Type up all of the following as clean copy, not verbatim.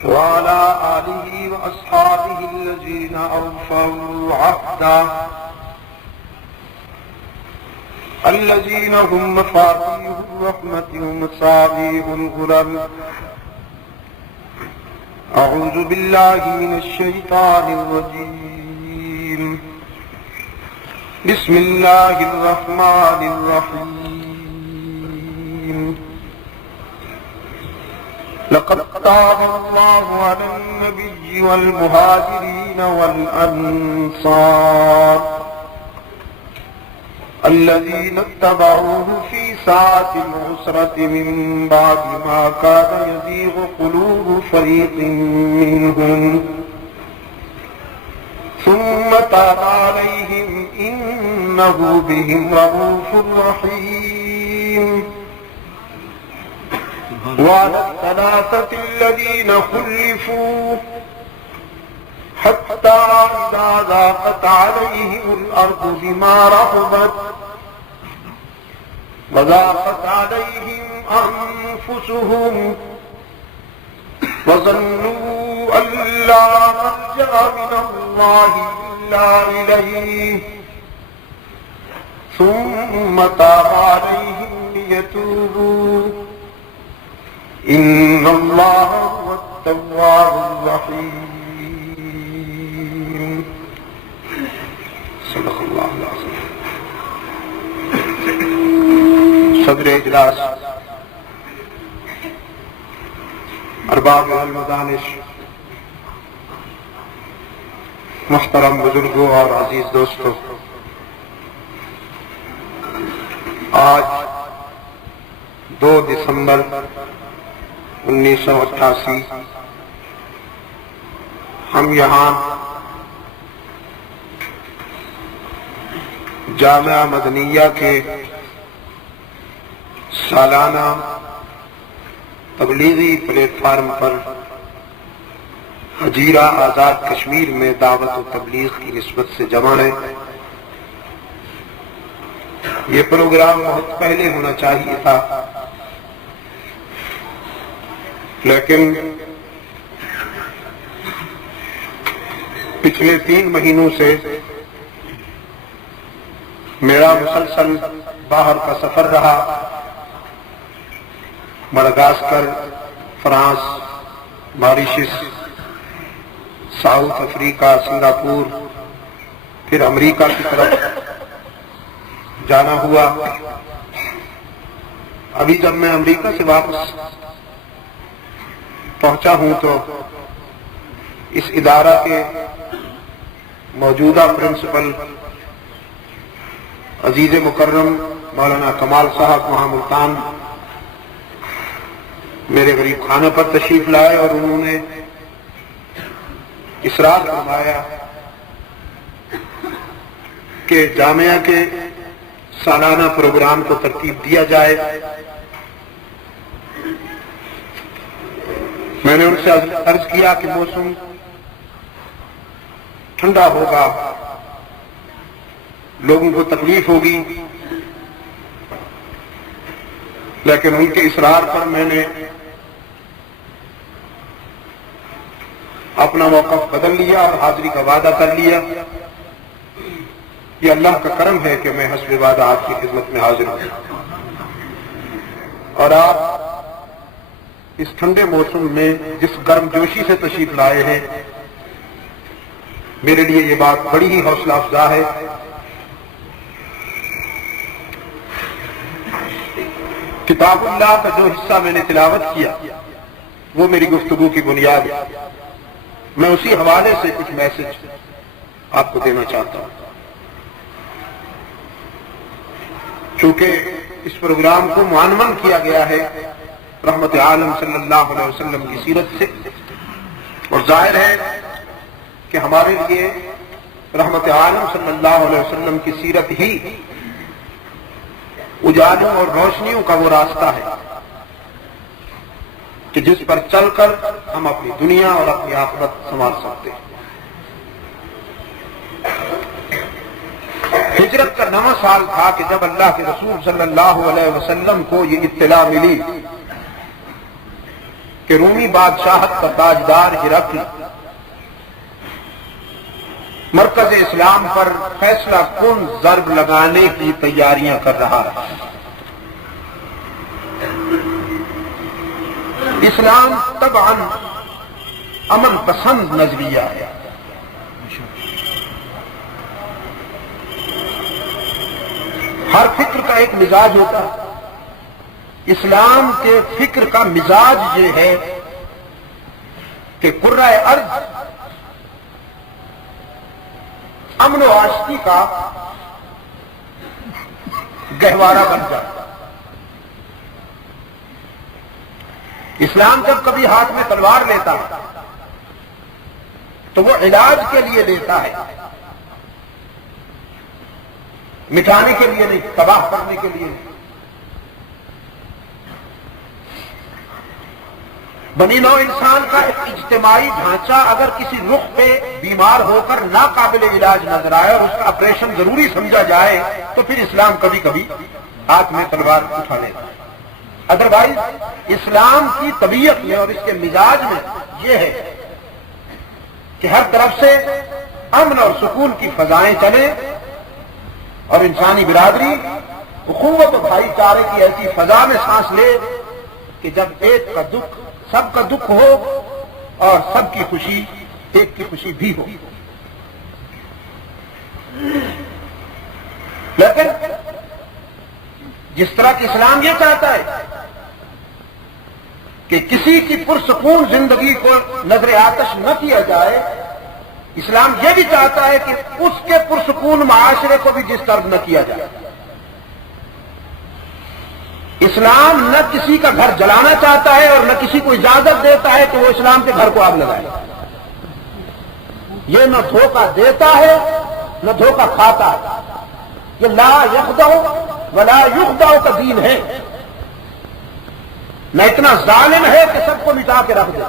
وعلى آله وأصحابه الذين أوفوا عهدا الذين هم مفاتيح الرحمة ومصابيح الغرر. أعوذ بالله من الشيطان الرجيم. بسم الله الرحمن الرحيم. لقد تاب الله على النبي والمهاجرين والأنصار الذين اتبعوه في ساعة العسرة من بعد ما كاد يزيغ قلوب فريق منهم ثم تاب عليهم إنه بهم رؤوف رحيم. وعلى الثلاثة الذين خلفوا حتى إذا ضاقت عليهم الأرض بما رحبت وضاقت عليهم أنفسهم وظنوا أن لا ملجأ من الله إلا إليه ثم تاب عليهم ليتوبوا إن الله هو التواب الرحيم. صدق اللہ العظیم. صدر اجلاس، ارباب المدانش، محترم بزرگوں اور عزیز دوستوں، آج 2 دسمبر 1988 ہم یہاں جامعہ مدنیہ کے سالانہ تبلیغی پلیٹ فارم پر حجیرہ آزاد کشمیر میں دعوت و تبلیغ کی نسبت سے جمع ہیں. یہ پروگرام بہت پہلے ہونا چاہیے تھا، لیکن پچھلے 3 مہینوں سے میرا مسلسل باہر کا سفر رہا. Madagascar, France, Mauritius, South Africa, Singapore, پھر امریکہ کی طرف جانا ہوا. ابھی جب میں امریکہ سے واپس پہنچا ہوں تو اس ادارہ کے موجودہ پرنسپل عزیز مکرم مولانا کمال صاحب وہاں ملتان میرے غریب خانہ پر تشریف لائے اور انہوں نے اصرار فرمایا کہ جامعہ کے سالانہ پروگرام کو ترتیب دیا جائے. میں نے ان سے عرض کیا کہ موسم ٹھنڈا ہوگا، لوگوں کو تکلیف ہوگی، لیکن ان کے اصرار پر میں نے اپنا موقف بدل لیا اور حاضری کا وعدہ کر لیا. یہ اللہ کا کرم ہے کہ میں حسب وعدہ آپ کی خدمت میں حاضر ہوں، اور آپ اس ٹھنڈے موسم میں جس گرم جوشی سے تشریف لائے ہیں، میرے لیے یہ بات بڑی ہی حوصلہ افزا ہے. کتاب اللہ کا جو حصہ میں نے تلاوت کیا وہ میری گفتگو کی بنیاد ہے. میں اسی حوالے سے کچھ میسج آپ کو دینا چاہتا ہوں. چونکہ اس پروگرام کو معنون کیا گیا ہے رحمت عالم صلی اللہ علیہ وسلم کی سیرت سے، اور ظاہر ہے کہ ہمارے لیے رحمت عالم صلی اللہ علیہ وسلم کی سیرت ہی اجالوں اور روشنیوں کا وہ راستہ ہے کہ جس پر چل کر ہم اپنی دنیا اور اپنی آخرت سنوار سکتے ہیں. ہجرت کا 9واں سال تھا کہ جب اللہ کے رسول صلی اللہ علیہ وسلم کو یہ اطلاع ملی کہ رومی بادشاہت کا تاجدار ہرقل مرکز اسلام پر فیصلہ کن ضرب لگانے کی تیاریاں کر رہا ہے۔ اسلام طبعاً امن پسند نظریہ ہے، ہر فکر کا ایک مزاج ہوتا ہے۔ اسلام کے فکر کا مزاج یہ ہے کہ قرۂ ارض امن و آشتی کا گہوارہ بن جائے۔ اسلام جب کبھی ہاتھ میں تلوار لیتا ہے تو وہ علاج کے لیے لیتا ہے، مٹانے کے لیے نہیں، تباہ کرنے کے لیے نہیں۔ بنی نوع انسان کا ایک اجتماعی ڈھانچہ اگر کسی رخ پہ بیمار ہو کر ناقابل علاج نظر آئے اور اس کا آپریشن ضروری سمجھا جائے تو پھر اسلام کبھی کبھی ہاتھ میں تلوار اٹھا لیتا ہے۔ ادروائز اسلام کی طبیعت میں اور اس کے مزاج میں یہ ہے کہ ہر طرف سے امن اور سکون کی فضائیں چلیں اور انسانی برادری اخوت و بھائی چارے کی ایسی فضا میں سانس لے کہ جب ایک کا دکھ سب کا دکھ ہو اور سب کی خوشی ایک کی خوشی بھی ہو۔ لیکن جس طرح کہ اسلام یہ چاہتا ہے کہ کسی کی پرسکون زندگی کو نظر آتش نہ کیا جائے، اسلام یہ بھی چاہتا ہے کہ اس کے پرسکون معاشرے کو بھی ڈسٹرب نہ کیا جائے۔ اسلام نہ کسی کا گھر جلانا چاہتا ہے اور نہ کسی کو اجازت دیتا ہے کہ وہ اسلام کے گھر کو آگ لگائے۔ یہ نہ دھوکہ دیتا ہے نہ دھوکہ کھاتا ہے۔ یہ لا یخدع ولا یخدع کا دین ہے، نہ اتنا ظالم ہے کہ سب کو مٹا کے رکھ دے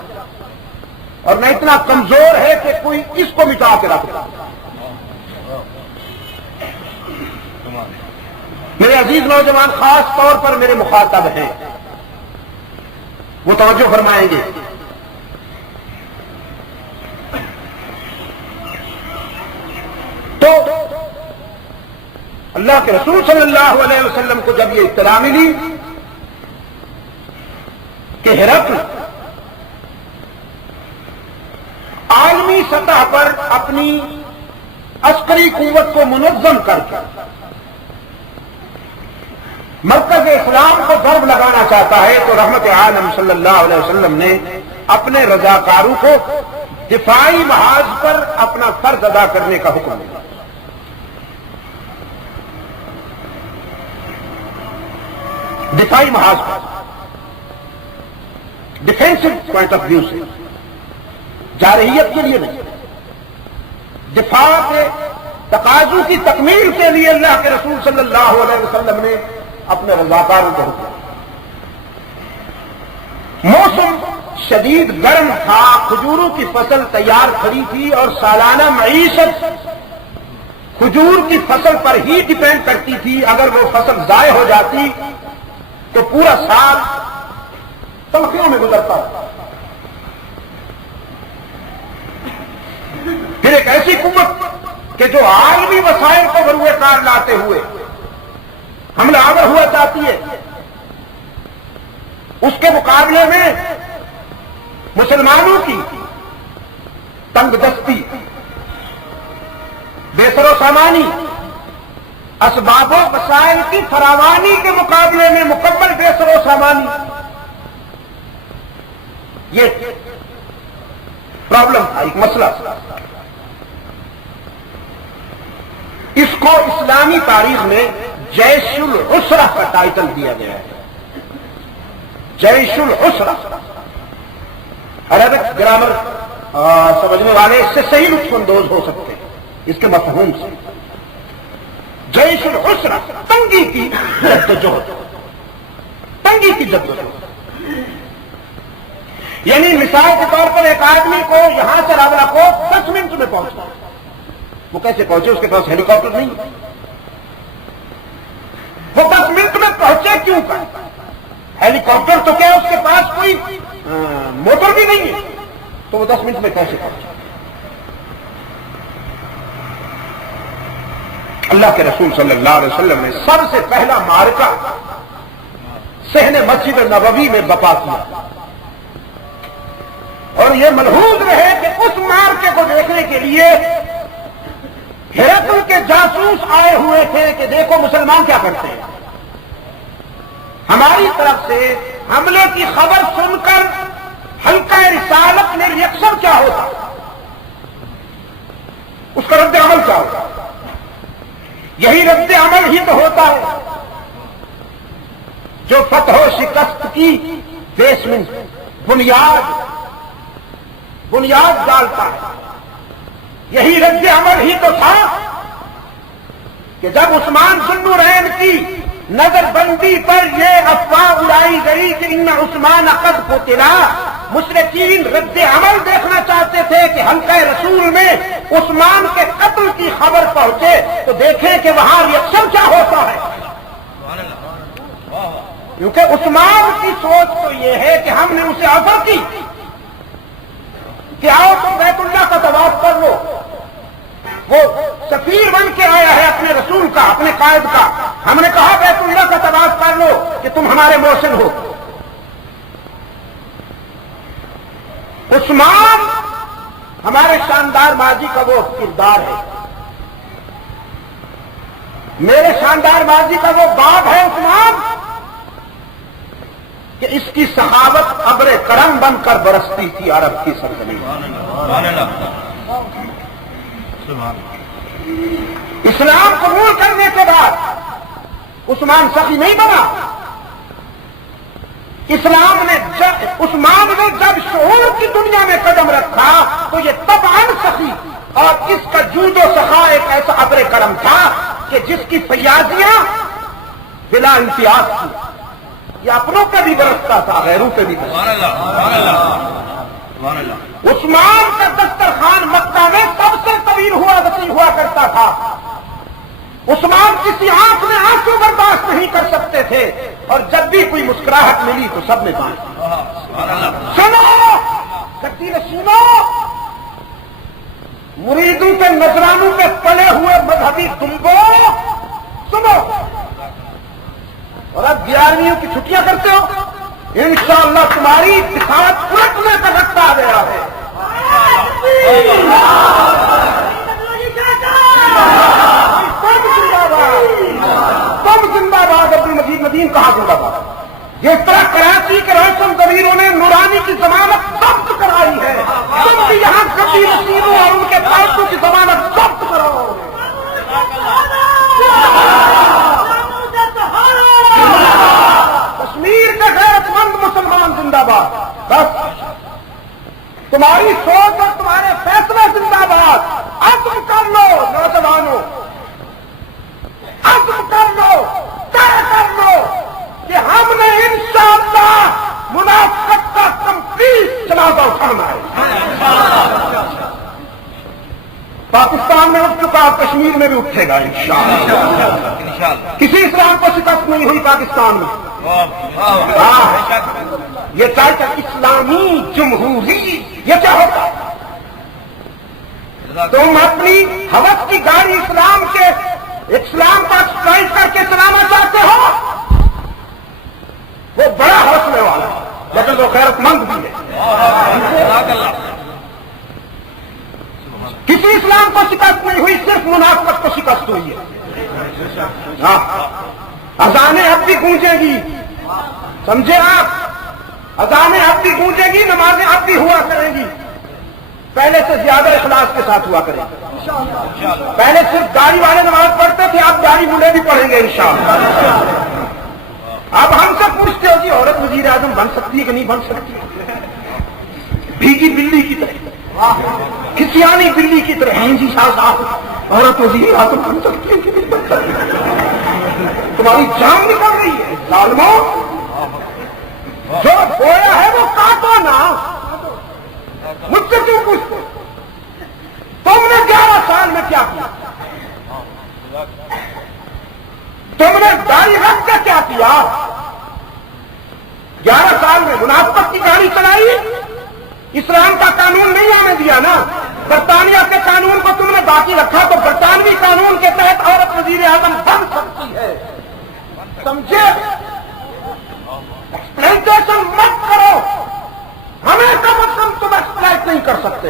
اور نہ اتنا کمزور ہے کہ کوئی اس کو مٹا کے رکھ دے۔ میرے عزیز نوجوان خاص طور پر میرے مخاطب ہیں، وہ توجہ فرمائیں گے۔ تو اللہ کے رسول صلی اللہ علیہ وسلم کو جب یہ اطلاع ملی کہ ہرقل عالمی سطح پر اپنی عسکری قوت کو منظم کر کے مرکز اسلام کو ضرب لگانا چاہتا ہے تو رحمت عالم صلی اللہ علیہ وسلم نے اپنے رضاکاروں کو دفاعی محاذ پر اپنا فرض ادا کرنے کا حکم دیا۔ دفاعی محاذ پر، ڈیفینسو پوائنٹ آف ویو سے، جارحیت کے لیے نہیں، دفاع کے تقاضوں کی تکمیل کے لیے اللہ کے رسول صلی اللہ علیہ وسلم نے اپنے رضاکاروں کو حکم دیا۔ موسم شدید گرم تھا، کھجوروں کی فصل تیار کھڑی تھی اور سالانہ معیشت کھجور کی فصل پر ہی ڈیپینڈ کرتی تھی۔ اگر وہ فصل ضائع ہو جاتی تو پورا سال تلخیوں میں گزرتا۔ پھر ایک ایسی قوت کہ جو عالمی وسائل کو بروئے کار لاتے ہوئے حملہ آور ہوا چاہتی ہے، اس کے مقابلے میں مسلمانوں کی تنگ دستی، بے سر و سامانی، اسباب و وسائل کی فراوانی کے مقابلے میں مکمل بے سر و سامانی، یہ پرابلم تھا، ایک مسئلہ تھا۔ اس کو اسلامی تاریخ میں جیش العسرہ کا ٹائٹل دیا گیا ہے۔ جیش العسرہ، عربک گرامر سمجھنے والے اس سے صحیح لطف اندوز ہو سکتے ہیں اس کے مفہوم سے۔ جیش العسرہ، تنگی کی جدوجہد، تنگی کی جدوجہد، یعنی مثال کے طور پر ایک آدمی کو یہاں سے راولہ کو 10 منٹ میں پہنچنا، وہ کیسے پہنچے؟ اس کے پاس ہیلی کاپٹر نہیں، وہ 10 منٹ میں پہنچے کیوں کر؟ ہیلی کاپٹر تو کیا اس کے پاس کوئی موٹر بھی نہیں ہے تو وہ 10 منٹ میں کیسے پہنچے؟ اللہ کے رسول صلی اللہ علیہ وسلم نے سب سے پہلا معرکہ صحن مسجد نبوی میں بپا کیا، اور یہ ملحوظ رہے کہ اس معرکے کو دیکھنے کے لیے ہرقل کے جاسوس آئے ہوئے تھے کہ دیکھو مسلمان کیا کرتے ہیں، ہماری طرف سے حملے کی خبر سن کر حلقہ رسالت میں ریئیکشن کیا ہوتا، اس کا رد عمل کیا ہوتا۔ یہی رد عمل ہی تو ہوتا ہے جو فتح و شکست کی بیسمنٹ بنیاد ڈالتا ہے۔ یہی رد عمل ہی تو تھا کہ جب عثمان ذو النورین کی نظر بندی پر یہ افواہ اڑائی گئی کہ ان عثمان قد قتلا، مشرکین رد عمل دیکھنا چاہتے تھے کہ حلقہ رسول میں عثمان کے قتل کی خبر پہنچے تو دیکھیں کہ وہاں ریئیکشن کیا ہوتا ہے، کیونکہ عثمان کی سوچ تو یہ ہے کہ ہم نے اسے آفر کی کہ آؤ تم بیت اللہ کا طواف کر لو، وہ سفیر بن کے آیا ہے اپنے رسول کا، اپنے قائد کا، ہم نے کہا بیت اللہ کا طواف کر لو کہ تم ہمارے موشن ہو۔ عثمان ہمارے شاندار ماضی کا وہ کردار ہے، میرے شاندار ماضی کا وہ باب ہے عثمان کہ اس کی سخاوت ابر کرم بن کر برستی تھی عرب کی سرزمین۔ اسلام قبول کرنے کے بعد عثمان سخی نہیں بنا، عثمان نے جب شعور کی دنیا میں قدم رکھا تو یہ طبعاً سخی، اور اس کا جود و سخا ایک ایسا ابر کرم تھا کہ جس کی فیاضیاں بلا امتیاز تھی، یہ اپنوں پہ بھی برستا تھا، غیروں پہ بھی برستا تھا۔ عثمان کا دسترخوان مکہ میں سب سے طویل وسیع ہوا کرتا تھا، عثمان کسی آنکھ میں آنسو برداشت نہیں کر سکتے تھے، اور جب بھی کوئی مسکراہٹ ملی تو سب نے کہا سنو گدی نشینوں، مریدوں کے نذرانوں میں پلے ہوئے مذہبی دمبوں، سنو، اور اب 11ویں کی چھٹیاں کرتے ہو، انشاءاللہ تمہاری دکھاوت پلٹنے کا وقت آ گیا ہے۔ تم زندہ باد، عبد المجید ندیم کہاں زندہ باد؟ جس طرح کراچی کے روشن ضمیروں نے نورانی کی ضمانت ضبط کرائی ہے، تم بھی یہاں کبھی نصیروں اور ان کے پالتو کی ضمانت ضبط کراؤ۔ کشمیر کے غیرت مند مسلمان زندہ باد، بس تمہاری سوچ اور تمہارے فیصلے زندہ باد۔ عزم کر لو نوجوانوں، عزم کر لو، طے کر لو کہ ہم نے انشاءاللہ منافقت کا کمپلیٹ جنازہ اٹھانا ہے۔ پاکستان میں اٹھ چکا، کشمیر میں بھی اٹھے گا انشاءاللہ۔ کسی اسلام کو شکست نہیں ہوئی پاکستان میں، یہ چاہتا اسلامی جمہوری، یہ کیا ہوتا؟ تم اپنی ہوس کی گاڑی اسلام پر اسٹرائک کر کے چلانا چاہتے ہو، وہ بڑا حوصلے والا لیکن وہ غیرت مند بھی ہے۔ کسی اسلام کو شکست نہیں ہوئی، صرف منافقت کو شکست ہوئی ہے۔ اذانیں اب بھی گونجے گی، سمجھے آپ، اذانیں اب بھی گونجے گی، نمازیں اب بھی ہوا کریں گی، پہلے سے زیادہ اخلاص کے ساتھ ہوا کریں گے۔ پہلے صرف داڑھی والے نماز پڑھتے تھے، اب داڑھی بوڑھے بھی پڑھیں گے انشاءاللہ۔ اب ہم سے پوچھتے ہو جی عورت وزیر اعظم بن سکتی ہے کہ نہیں بن سکتی؟ بھیگی بلی کی طرح، کسیانی بلی کی طرح، ہیں جی صاحب عورت وزیر اعظم بن سکتی ہے کہ نہیں بن سکتی؟ تمہاری جان نکل رہی ہے ظالموں، جو بویا ہے وہ کاٹو نا، مجھ سے کیوں پوچھتے؟ تم نے 11 سال میں کیا کیا؟ تم نے داڑھی رکھ کے کیا کیا؟ 11 سال میں منافقت کی گاڑی چلائی، اسلام کا قانون نہیں آنے دیا نا، برطانیہ کے قانون کو تم نے باقی رکھا تو برطانوی قانون کے تحت عورت وزیر اعظم بن سکتی ہے، سمجھے؟ ایکسپلائٹیشن مت کرو، ہمیں کم از کم تم ایکسپلائٹ نہیں کر سکتے.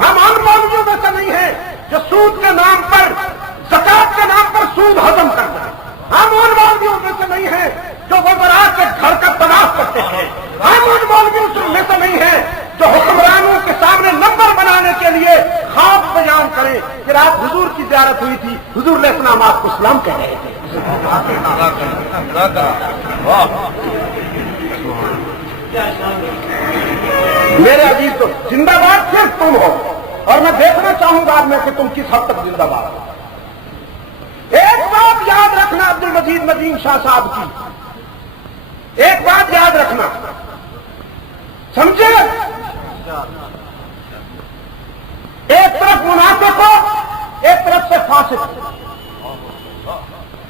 ہم ان مولویوں میں سے نہیں ہیں جو سود کے نام پر، زکات کے نام پر سود ہضم کرتے ہیں. ہم ان مولویوں میں سے نہیں ہیں جو وزراء کے گھر کا تلاش کرتے ہیں. ہم ان مولویوں میں سے نہیں ہیں جو حکمرانوں کے سامنے نمبر بنانے کے لیے خواب بیان کریں کہ رات حضور کی زیارت ہوئی تھی، حضور علیہ السلام آپ کو اسلام کہہ رہے تھے. میرے عزیز تو زندہ باد صرف تم ہو، اور میں دیکھنا چاہوں گا میں کہ تم کس حد تک زندہ باد ہو. ایک بات یاد رکھنا عبد المجید مدین شاہ صاحب کی، ایک بات یاد رکھنا، سمجھے؟ ایک طرف منافق ہو، ایک طرف سے فاسق،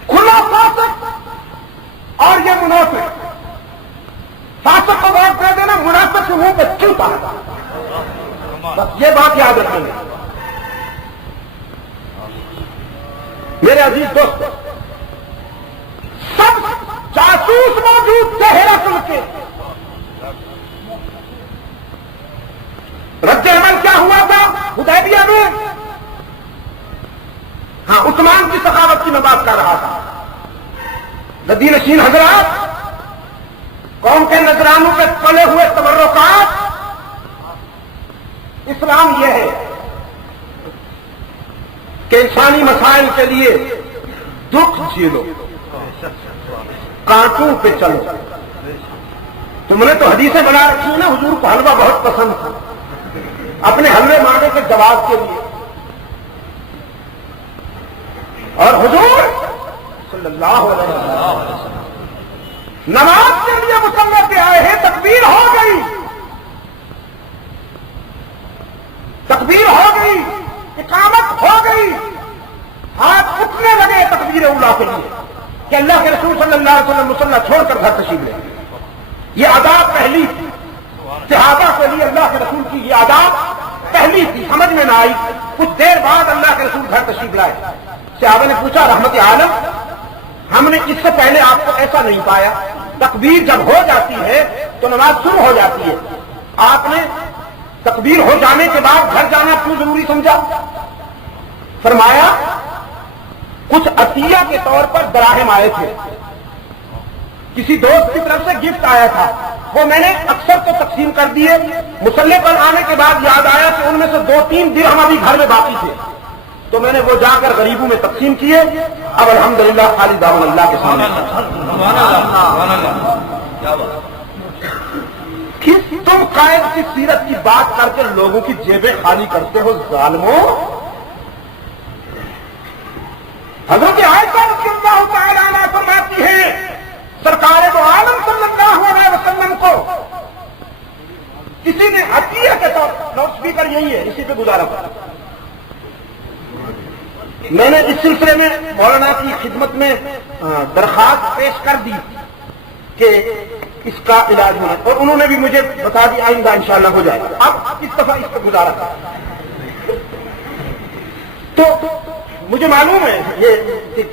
کھلا فاسق اور یہ منافق. فاسق کو ووٹ دے دینا، منافق کے منہ پہ چوتا ہے. بس یہ بات یاد رکھیں گے میرے عزیز دوست. سب جاسوس موجود تھے ہرقل کے. رد عمل کیا ہوا تھا حدیبیہ میں؟ ہاں، عثمان کی سخاوت کی میں بات کر رہا تھا. ندی نشین حضرات، قوم کے نذرانوں پہ پلے ہوئے تبرکات، اسلام یہ ہے کہ انسانی مسائل کے لیے دکھ جھیلو، کانٹوں پہ چلو. تم نے تو حدیثیں بنا رکھی ہیں نا، حضور کو حلوہ بہت پسند تھا، اپنے حلوے مانگے کے جواب کے لیے. اور حضور صلی اللہ علیہ وسلم نماز کے لیے مصلی پہ آئے ہیں، تکبیر ہو گئی، تکبیر ہو گئی، اقامت ہو گئی، ہاتھ اٹھنے لگے تکبیر اولا کے لیے کہ اللہ کے رسول صلی اللہ علیہ وسلم مصلی چھوڑ کر گھر تشریف لے. یہ آداب پہلی تھی صحابہ کے لیے، اللہ کے رسول کی یہ آداب پہلی تھی، سمجھ میں نہ آئی. کچھ دیر بعد اللہ کے رسول گھر تشریف لائے. صحابہ نے پوچھا رحمت عالم، ہم نے اس سے پہلے آپ کو ایسا نہیں پایا، تکبیر جب ہو جاتی ہے تو نماز شروع ہو جاتی ہے، آپ نے تکبیر ہو جانے کے بعد گھر جانا کیوں ضروری سمجھا؟ فرمایا کچھ عطیہ کے طور پر دراہم آئے تھے، کسی دوست کی طرف سے گفٹ آیا تھا، وہ میں نے اکثر تو تقسیم کر دیے. مصلی پر آنے کے بعد یاد آیا کہ ان میں سے 2-3 درہم ابھی گھر میں باقی تھے، تو میں نے وہ جا کر غریبوں میں تقسیم کیے. اب الحمدللہ خالی دامن اللہ کے سامنے. تم قائد کی سیرت کی بات کر کے لوگوں کی جیبیں خالی کرتے ہو ظالموں. حضرت عائشہ رضی اللہ تعالی عنہا فرماتی ہیں سرکار دو عالم صلی اللہ علیہ وسلم کو کسی نے عطیہ کے طور پر، لاؤڈ اسپیکر یہی ہے اسی پہ گزارا تھا. میں نے اس سلسلے میں مولانا کی خدمت میں درخواست پیش کر دی کہ اس کا علاج ہونا، اور انہوں نے بھی مجھے بتا دی آئندہ انشاءاللہ ہو جائے گا. اب اس دفعہ اس پہ گزارا تھا. تو مجھے معلوم ہے یہ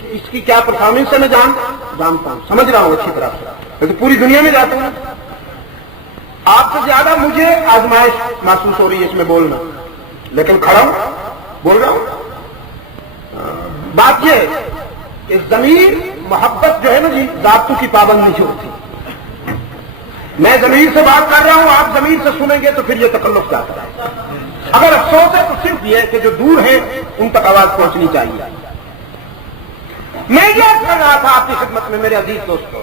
اس کی کیا پرفارمنس ہے، میں جانتا ہوں، سمجھ رہا ہوں اچھی طرح سے، میں تو پوری دنیا میں جاتا ہوں. آپ سے زیادہ مجھے آزمائش محسوس ہو رہی ہے اس میں بولنا، لیکن کھڑا ہوں بول رہا ہوں. بات یہ ہے کہ ضمیر محبت جو ہے نا جی، ذاتوں کی پابند نہیں ہوتی. میں ضمیر سے بات کر رہا ہوں، آپ ضمیر سے سنیں گے تو پھر یہ تکلف جاتا ہے. اگر افسوس ہے تو صرف یہ کہ جو دور ہیں ان تک آواز پہنچنی چاہیے. میں یہ کر رہا تھا آپ کی خدمت میں میرے عزیز دوستوں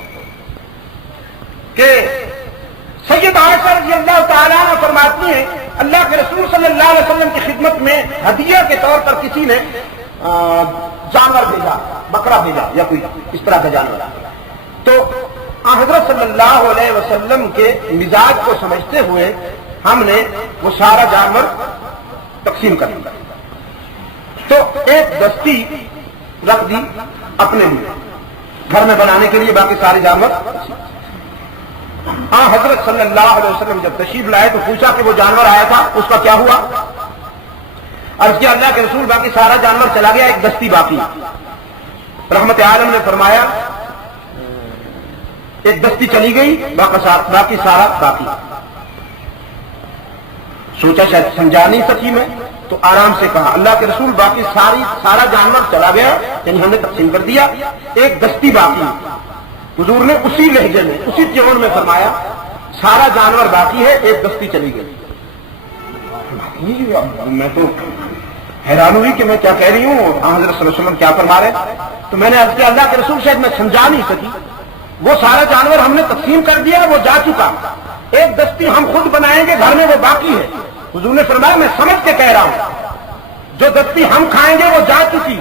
کہ سید عائشہ رضی اللہ تعالیٰ عنہ فرماتی ہیں اللہ کے رسول صلی اللہ علیہ وسلم کی خدمت میں ہدیہ کے طور پر کسی نے جانور بھیجا، بکرا بھیجا یا کوئی اس طرح کا جانور. تو حضرت صلی اللہ علیہ وسلم کے مزاج کو سمجھتے ہوئے ہم نے وہ سارا جانور تقسیم کر دیا. تو ایک دستی رکھ دی اپنے گھر میں بنانے کے لیے، باقی سارے جانور. ہاں حضرت صلی اللہ علیہ وسلم جب تشریف لائے تو پوچھا کہ وہ جانور آیا تھا اس کا کیا ہوا؟ عرض کیا اللہ کے رسول باقی سارا جانور چلا گیا، ایک دستی باقی۔ رحمت عالم نے فرمایا ایک دستی چلی گئی، باقی سارا باقی۔ سوچا شاید سمجھا نہیں سکی میں، تو آرام سے کہا اللہ کے رسول باقی سارا جانور چلا گیا، یعنی ہم نے تقسیم کر دیا، ایک دستی باقی۔ حضور نے اسی لہجے میں اسی ٹون میں فرمایا سارا جانور باقی ہے، ایک دستی چلی گئی۔ میں تو حیران ہوئی کہ میں کیا کہہ رہی ہوں، حضرت صلی اللہ علیہ وسلم کیا فرما رہے؟ تو میں نے عرض کیا اللہ کے رسول شاید میں سمجھا نہیں سکی، وہ سارا جانور ہم نے تقسیم کر دیا، وہ جا چکا، ایک دستی ہم خود بنائیں گے گھر میں، وہ باقی ہے۔ حضور نے فرمایا میں سمجھ کے کہہ رہا ہوں، جو دستی ہم کھائیں گے وہ جا چکی،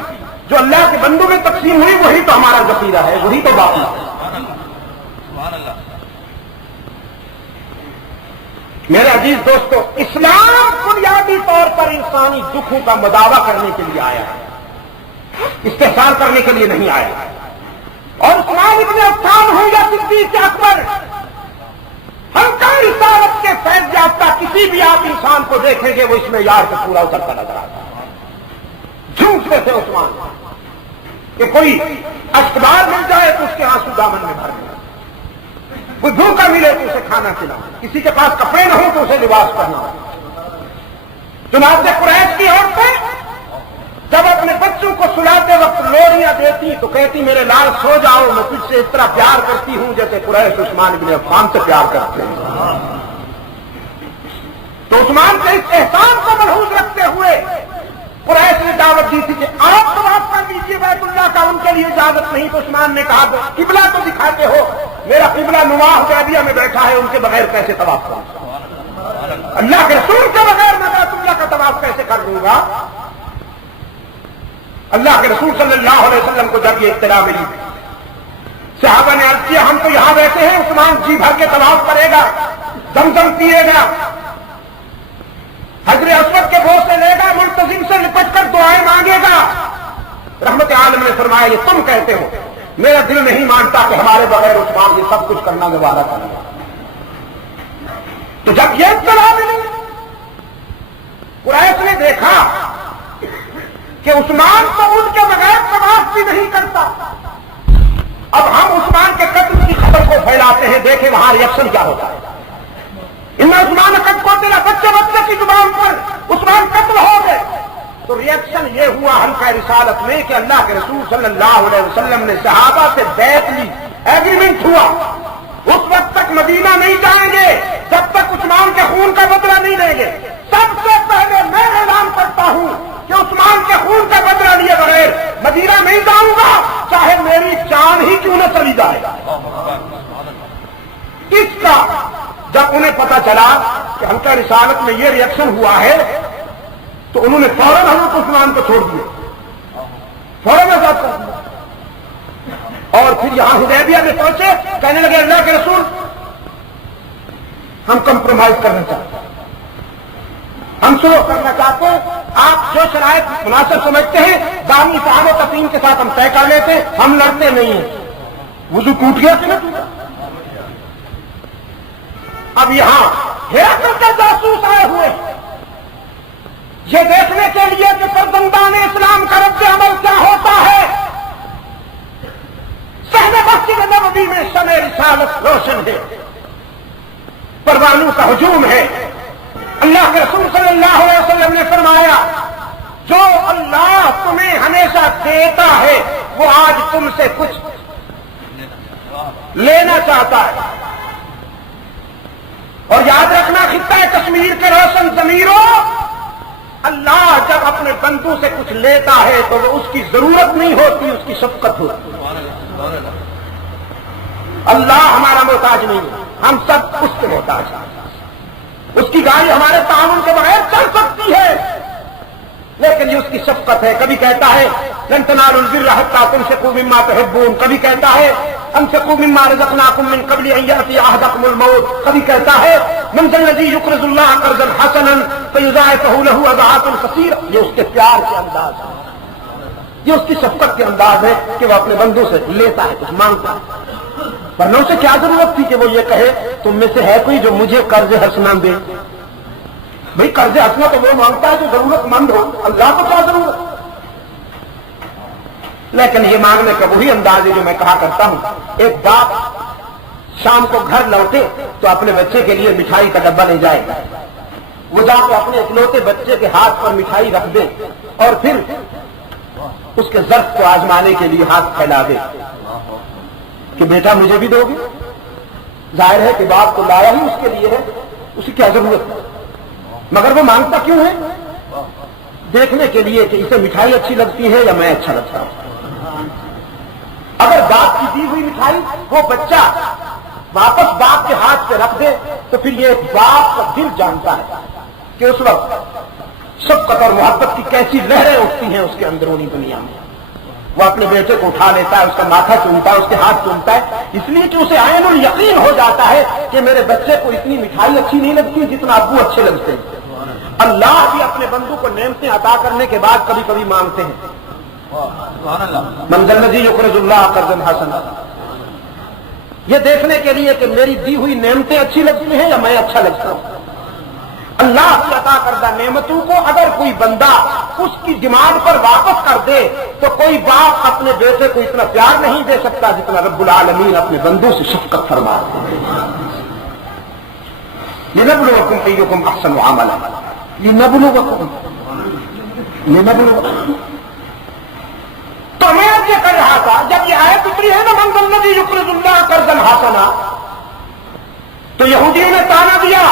جو اللہ کے بندوں میں تقسیم ہوئی وہی تو ہمارا ذخیرہ ہے، وہی تو باقی ہے۔ میرے عزیز دوستو، اسلام بنیادی طور پر انسانی دکھوں کا مداوع کرنے کے لیے آیا ہے، استحصال کرنے کے لیے نہیں آیا ہے۔ اور عثمان ابن عفان ہوں یا صدیق اکبر، ہم کا رسالت کے فیض یافتہ کسی بھی آپ انسان کو دیکھیں گے وہ اس میں یار سے پورا اترتا نظر آتا ہے۔ جھوٹ میں تھے عثمان کہ کوئی اشکبار مل جائے تو اس کے آنسو دامن میں بھر دیں، کوئی بھوکا ملے تو اسے کھانا کھلانا، کسی کے پاس کپڑے نہ ہو تو اسے لباس پہنا۔ چنانچہ قریش کی عورتیں جب اپنے بچوں کو سلاتے وقت لوریاں دیتی تو کہتی میرے لال سو جاؤ، میں تجھ سے اس طرح پیار کرتی ہوں جیسے قریش عثمان ابن عفان سے پیار کرتے ہیں۔ تو عثمان کے اس احسان کو ملحوظ رکھتے ہوئے قریش نے دعوت دی تھی کہ آپ طواف کر لیجیے بیت اللہ کا، ان کے لیے اجازت نہیں۔ تو عثمان نے کہا قبلہ تو دکھاتے ہو، میرا قبلہ نواح حدیبیہ میں بیٹھا ہے، ان کے بغیر کیسے طواف کروں؟ اللہ کے رسول کے بغیر میں بیت اللہ کا طواف کیسے کر دوں گا؟ اللہ کے رسول صلی اللہ علیہ وسلم کو جب یہ اطلاع ملی، صحابہ نے عرض کیا ہم تو یہاں بیٹھے ہیں، عثمان جی بھر کے طواف کرے گا، زمزم پیے گا، حجر اسود کے بوسے لے گا، ملتزم سے لپٹ کر دعائیں مانگے گا۔ رحمت عالم نے فرمایا یہ تم کہتے ہو، میرا دل نہیں مانتا کہ ہمارے بغیر عثمان یہ سب کچھ کرنا گوارا کرنا۔ تو جب یہ اطلاع ملی، قریش نے دیکھا کہ عثمان تو ان کے بغیر طواف بھی نہیں کرتا، اب ہم عثمان کے قتل کی خبر کو پھیلاتے ہیں، دیکھیں وہاں ریئیکشن کیا ہوتا ہے۔ ان عثمان قتل کو تیرا بچے کی زبان پر عثمان قتل ہو گئے، تو ریئیکشن یہ ہوا حلقہ رسالت میں کہ اللہ کے رسول صلی اللہ علیہ وسلم نے صحابہ سے بیعت لی، ایگریمنٹ ہوا، اس وقت تک مدینہ نہیں جائیں گے جب تک عثمان کے خون کا بدلہ نہیں لیں گے۔ سب سے پہلے میں اعلان کرتا ہوں کہ عثمان کے خون کا بدلہ لیے بغیر مدینہ نہیں جاؤں گا، چاہے میری جان ہی کیوں نہ چلی جائے گا۔ اس کا جب انہیں پتا چلا کہ حلقہ رسالت میں یہ ریئیکشن ہوا ہے تو انہوں نے فوراً حضرت عثمان کو چھوڑ دیا، فوراً آزاد کر دیا، اور پھر یہاں حدیبیہ میں پہنچے، کہنے لگے اللہ کے رسول ہم کمپرومائز کرنا چاہتے ہیں، ہم سلو کرنا چاہتے ہیں، آپ جو شرائط مناسب سمجھتے ہیں باہمی صحابہ و تقسیم کے ساتھ ہم طے کر لیتے ہیں، ہم لڑتے نہیں ہیں۔ وضو ٹوٹ گیا کہ نہ ٹوٹا؟ اب یہاں ہرقل کے جاسوس آئے ہوئے یہ دیکھنے کے لیے کہ فرزندان اسلام کا رد عمل کیا ہوتا ہے۔ صحن مسجد نبوی میں شمع رسالت روشن ہے، پروانوں کا ہجوم ہے۔ اللہ کے رسول صلی اللہ علیہ وسلم نے فرمایا جو اللہ تمہیں ہمیشہ دیتا ہے وہ آج تم سے کچھ لینا چاہتا ہے۔ اور یاد رکھنا خطہ کشمیر کے روشن ضمیروں، اللہ جب اپنے بندوں سے کچھ لیتا ہے تو وہ اس کی ضرورت نہیں ہوتی، اس کی شفقت ہوتی۔ اللہ ہمارا محتاج نہیں ہے، ہم سب اس کے محتاج ہیں۔ اس کی گاڑی ہمارے تعاون کے بغیر چل سکتی ہے لیکن یہ اس کی شفقت ہے۔ کبھی کہتا ہے لن تنالوا البر حتى تنفقوا مما تحبون، کبھی کہتا ہے انفقوا مما رزقناكم من قبل ان ياتي احدكم الموت، کبھی کہتا ہے من ذا الذي يقرض الله قرضا حسنا فيضاعفه له اضعافا كثيره۔ یہ اس کے پیار کے انداز ہے، یہ اس کی شفقت کے انداز ہے کہ وہ اپنے بندوں سے لیتا ہے، کچھ مانگتا ہے۔ ورنہ اسے کیا ضرورت تھی کہ وہ یہ کہے تم میں سے ہے کوئی جو مجھے قرض حسنہ دے؟ بھئی قرض حسنہ تو وہ مانگتا ہے جو ضرورت مند ہو، اللہ کو کیا ضرورت؟ لیکن یہ مانگنے کا وہی انداز ہے جو میں کہا کرتا ہوں، ایک باپ شام کو گھر لوٹے تو اپنے بچے کے لیے مٹھائی کا ڈبہ لے جائے، وہ جا کے اپنے اکلوتے بچے کے ہاتھ پر مٹھائی رکھ دے اور پھر اس کے ظرف کو آزمانے کے لیے ہاتھ پھیلا دے کہ بیٹا مجھے بھی دو گے؟ ظاہر ہے کہ باپ کو لایا ہی اس کے لیے ہے، اسے کیا ضرورت ہے؟ مگر وہ مانگتا کیوں ہے؟ دیکھنے کے لیے کہ اسے مٹھائی اچھی لگتی ہے یا میں اچھا لگتا ہوں۔ اگر باپ کی دی ہوئی مٹھائی وہ بچہ واپس باپ کے ہاتھ پہ رکھ دے تو پھر یہ باپ کا دل جانتا ہے کہ اس وقت شفقت اور محبت کی کیسی لہریں اٹھتی ہیں اس کے اندرونی دنیا میں۔ وہ اپنے بیٹے کو اٹھا لیتا ہے، اس کا ماتھا چومتا ہے، اس کے ہاتھ چومتا ہے، اس لیے کہ اسے عین الیقین ہو جاتا ہے کہ میرے بچے کو اتنی مٹھائی اچھی نہیں لگتی جتنا ابو اچھے لگتے ہیں۔ اللہ بھی اپنے بندوں کو نعمتیں عطا کرنے کے بعد کبھی کبھی مانگتے ہیں، من ذا الذی یقرض اللہ قرضا حسنا، یہ دیکھنے کے لیے کہ میری دی ہوئی نعمتیں اچھی لگتی ہیں یا میں اچھا لگتا ہوں۔ اللہ کی عطا کردہ نعمتوں کو اگر کوئی بندہ اس کی ڈیمانڈ پر واپس کر دے تو کوئی باپ اپنے بیٹے کو اتنا پیار نہیں دے سکتا جتنا رب العالمین اپنے بندوں سے شفقت فرماتا ہے۔ لنبلوکم ایکم احسن عملا، لنبلوکم۔ تو میں یہ کر رہا تھا جب یہ آیت اتری ہے نا من ذا الذی یقرض اللہ قرضا حسنا، تو یہودیوں نے تانا دیا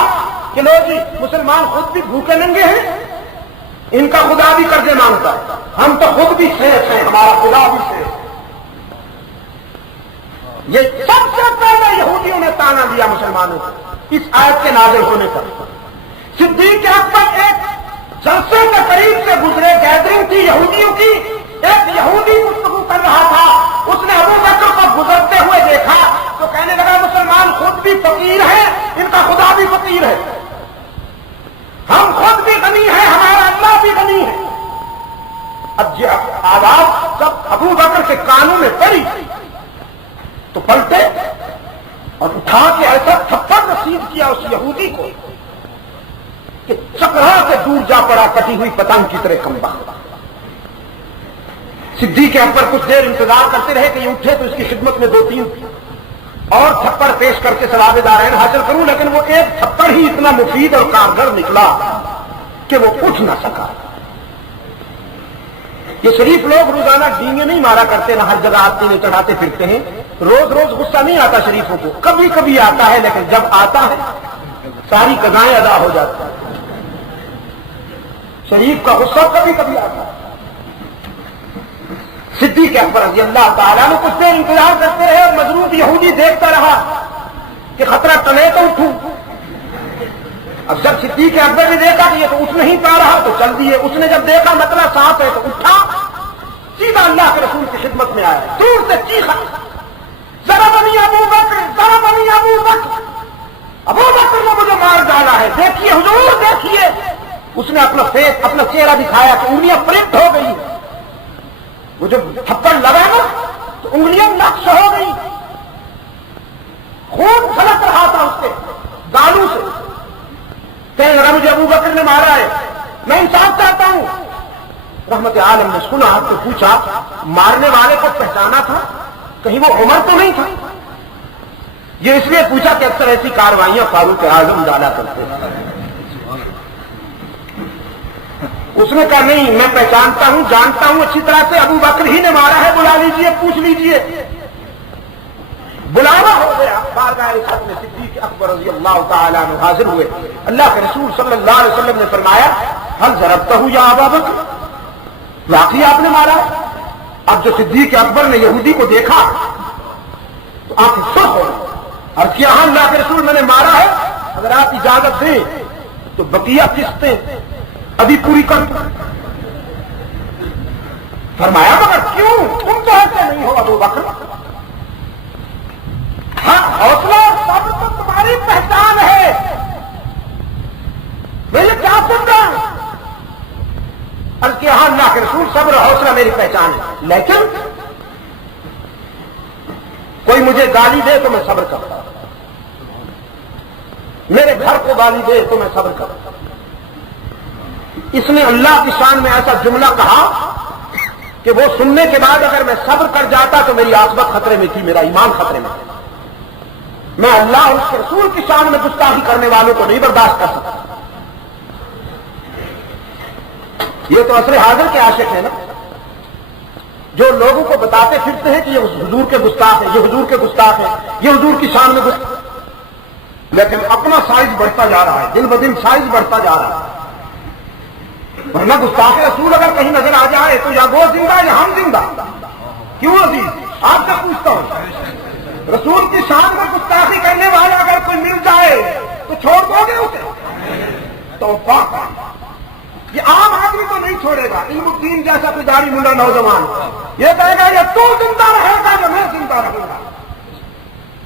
کہ لو جی مسلمان خود بھی بھوکے ننگے ہیں، ان کا خدا بھی قرضے مانگتا ہے، ہم تو خود بھی سیف ہیں، ہمارا خدا بھی سیف۔ یہ سب سے پہلے یہودیوں نے تانا دیا مسلمانوں کو اس آیت کے نازل ہونے پر۔ صدیق اکبر ایک جلسے کے قریب سے گزرے، گیدرنگ تھی یہودیوں کی، ایک یہودی گفتگو کر رہا تھا، اس نے ابو بکر کو گزرتے ہوئے دیکھا تو کہنے لگا مسلمان خود بھی فقیر ہیں، ان کا خدا بھی فقیر ہے، ہم خود بھی غنی ہیں، ہمارا اللہ بھی غنی ہے۔ اب یہ آواز جب ابو بکر کے کانوں میں پڑی تو پلٹے اور اٹھا کے ایسا تھپڑ رسید کیا اس یہودی کو کہ چکرا سے دور جا پڑا کٹی ہوئی پتنگ کی طرح کمبا۔ صدیق اکبر کچھ دیر انتظار کرتے رہے کہ یہ اٹھے تو اس کی خدمت میں 2-3 اور تھپڑ پیش کر کے ثواب دارین حاصل کروں، لیکن وہ ایک تھپڑ ہی اتنا مفید اور کارگر نکلا کہ وہ اٹھ نہ سکا۔ یہ شریف لوگ روزانہ ڈینگے نہیں مارا کرتے، نہ ہر جگہ آتے ہیں چڑھاتے پھرتے ہیں، روز روز غصہ نہیں آتا شریفوں کو، کبھی کبھی آتا ہے، لیکن جب آتا ہے ساری قضائیں ادا ہو جاتی ہیں۔ شریف کا غصہ کبھی کبھی آتا ہے۔ صدیق اکبر رضی اللہ تعالیٰ نے کچھ دیر انتظار کرتے رہے اور مضروب یہودی دیکھتا رہا کہ خطرہ ٹلے تو اٹھوں۔ اب جب صدیق اکبر نے دیکھا کہ یہ تو اٹھ نہیں پا رہا تو چل دیے، اس نے جب دیکھا مطلب صاف ہے تو اٹھا، سیدھا اللہ کے رسول کی خدمت میں آیا، دور سے چیخا ضربنی ابو بکر، ضربنی ابو بکر، ابو بکر نے مجھے مار ڈالا ہے، دیکھیے حضور دیکھیے۔ اس نے اپنا چہرہ دکھایا کہ انگلیاں پرنٹ ہو گئی، وہ جو تھپڑ لگا نا تو انگلیاں نقش ہو گئی، خون چھلک رہا تھا اس کے گالوں سے۔ کہنے لگا مجھے ابو بکر نے مارا ہے، میں انصاف چاہتا ہوں۔ رحمت عالم نے سنا تو پوچھا مارنے والے کو پہچانا تھا؟ کہیں وہ عمر تو نہیں تھا؟ یہ اس لیے پوچھا کہ اکثر ایسی کاروائیاں فاروق اعظم ڈالا کرتے ہیں۔ اس نے کہا نہیں، میں پہچانتا ہوں، جانتا ہوں اچھی طرح سے، ابو بکر ہی نے مارا ہے، بلا لیجئے، پوچھ لیجئے۔ بلاوا ہو گیا، بارگاہ رسالت میں صدیق اکبر رضی اللہ تعالیٰ عنہ حاضر ہوئے۔ اللہ کے رسول صلی اللہ علیہ وسلم نے فرمایا حل ضربتہ یا ابا بکر، واقعی آپ نے مارا؟ اب جو صدیق اکبر نے یہودی کو دیکھا تو آنکھ سرخ ہو گئی، اور کیا ہاں اللہ کے رسول میں نے مارا ہے، اگر آپ اجازت دیں تو بقیہ قسطیں ابھی پوری کر دوں۔ فرمایا مگر کیوں، تم تو ایسے نہیں ہو ابو بکر، ہاں حوصلہ اور صبر تو تمہاری پہچان ہے، میں یہ کیا سن رہا ہوں؟ ہاں اللہ کے رسول صبر اور حوصلہ میری پہچان ہے، لیکن کوئی مجھے گالی دے تو میں صبر کرتا، میرے گھر کو گالی دے تو میں صبر کرتا۔ اس نے اللہ کی شان میں ایسا جملہ کہا کہ وہ سننے کے بعد اگر میں صبر کر جاتا تو میری عاقبت خطرے میں تھی، میرا ایمان خطرے میں تھا۔ میں اللہ اور اس کے رسول کی شان میں گستاخی کرنے والوں کو نہیں برداشت کر سکتا۔ یہ تو عصر حاضر کے عاشق ہیں نا، جو لوگوں کو بتاتے پھرتے ہیں کہ یہ حضور کے گستاخ ہیں، یہ حضور کے گستاخ ہیں، یہ حضور کی شان میں گستاخ، لیکن اپنا سائز بڑھتا جا رہا ہے، دن بدن سائز بڑھتا جا رہا ہے۔ ورنہ گستاخ رسول اگر کہیں نظر آ جائے تو یا وہ زندہ یا ہم زندہ۔ کیوں عزیز؟ آپ سے پوچھتا ہوں، رسول کی شان میں گستاخی کرنے والا اگر کوئی مل جائے تو چھوڑ دو گے اسے؟ تو یہ عام آدمی تو نہیں چھوڑے گا، علم الدین جیسا کوئی داڑھی منڈا نوجوان یہ کہے گا یا تو زندہ رہے گا یا میں زندہ رہوں گا،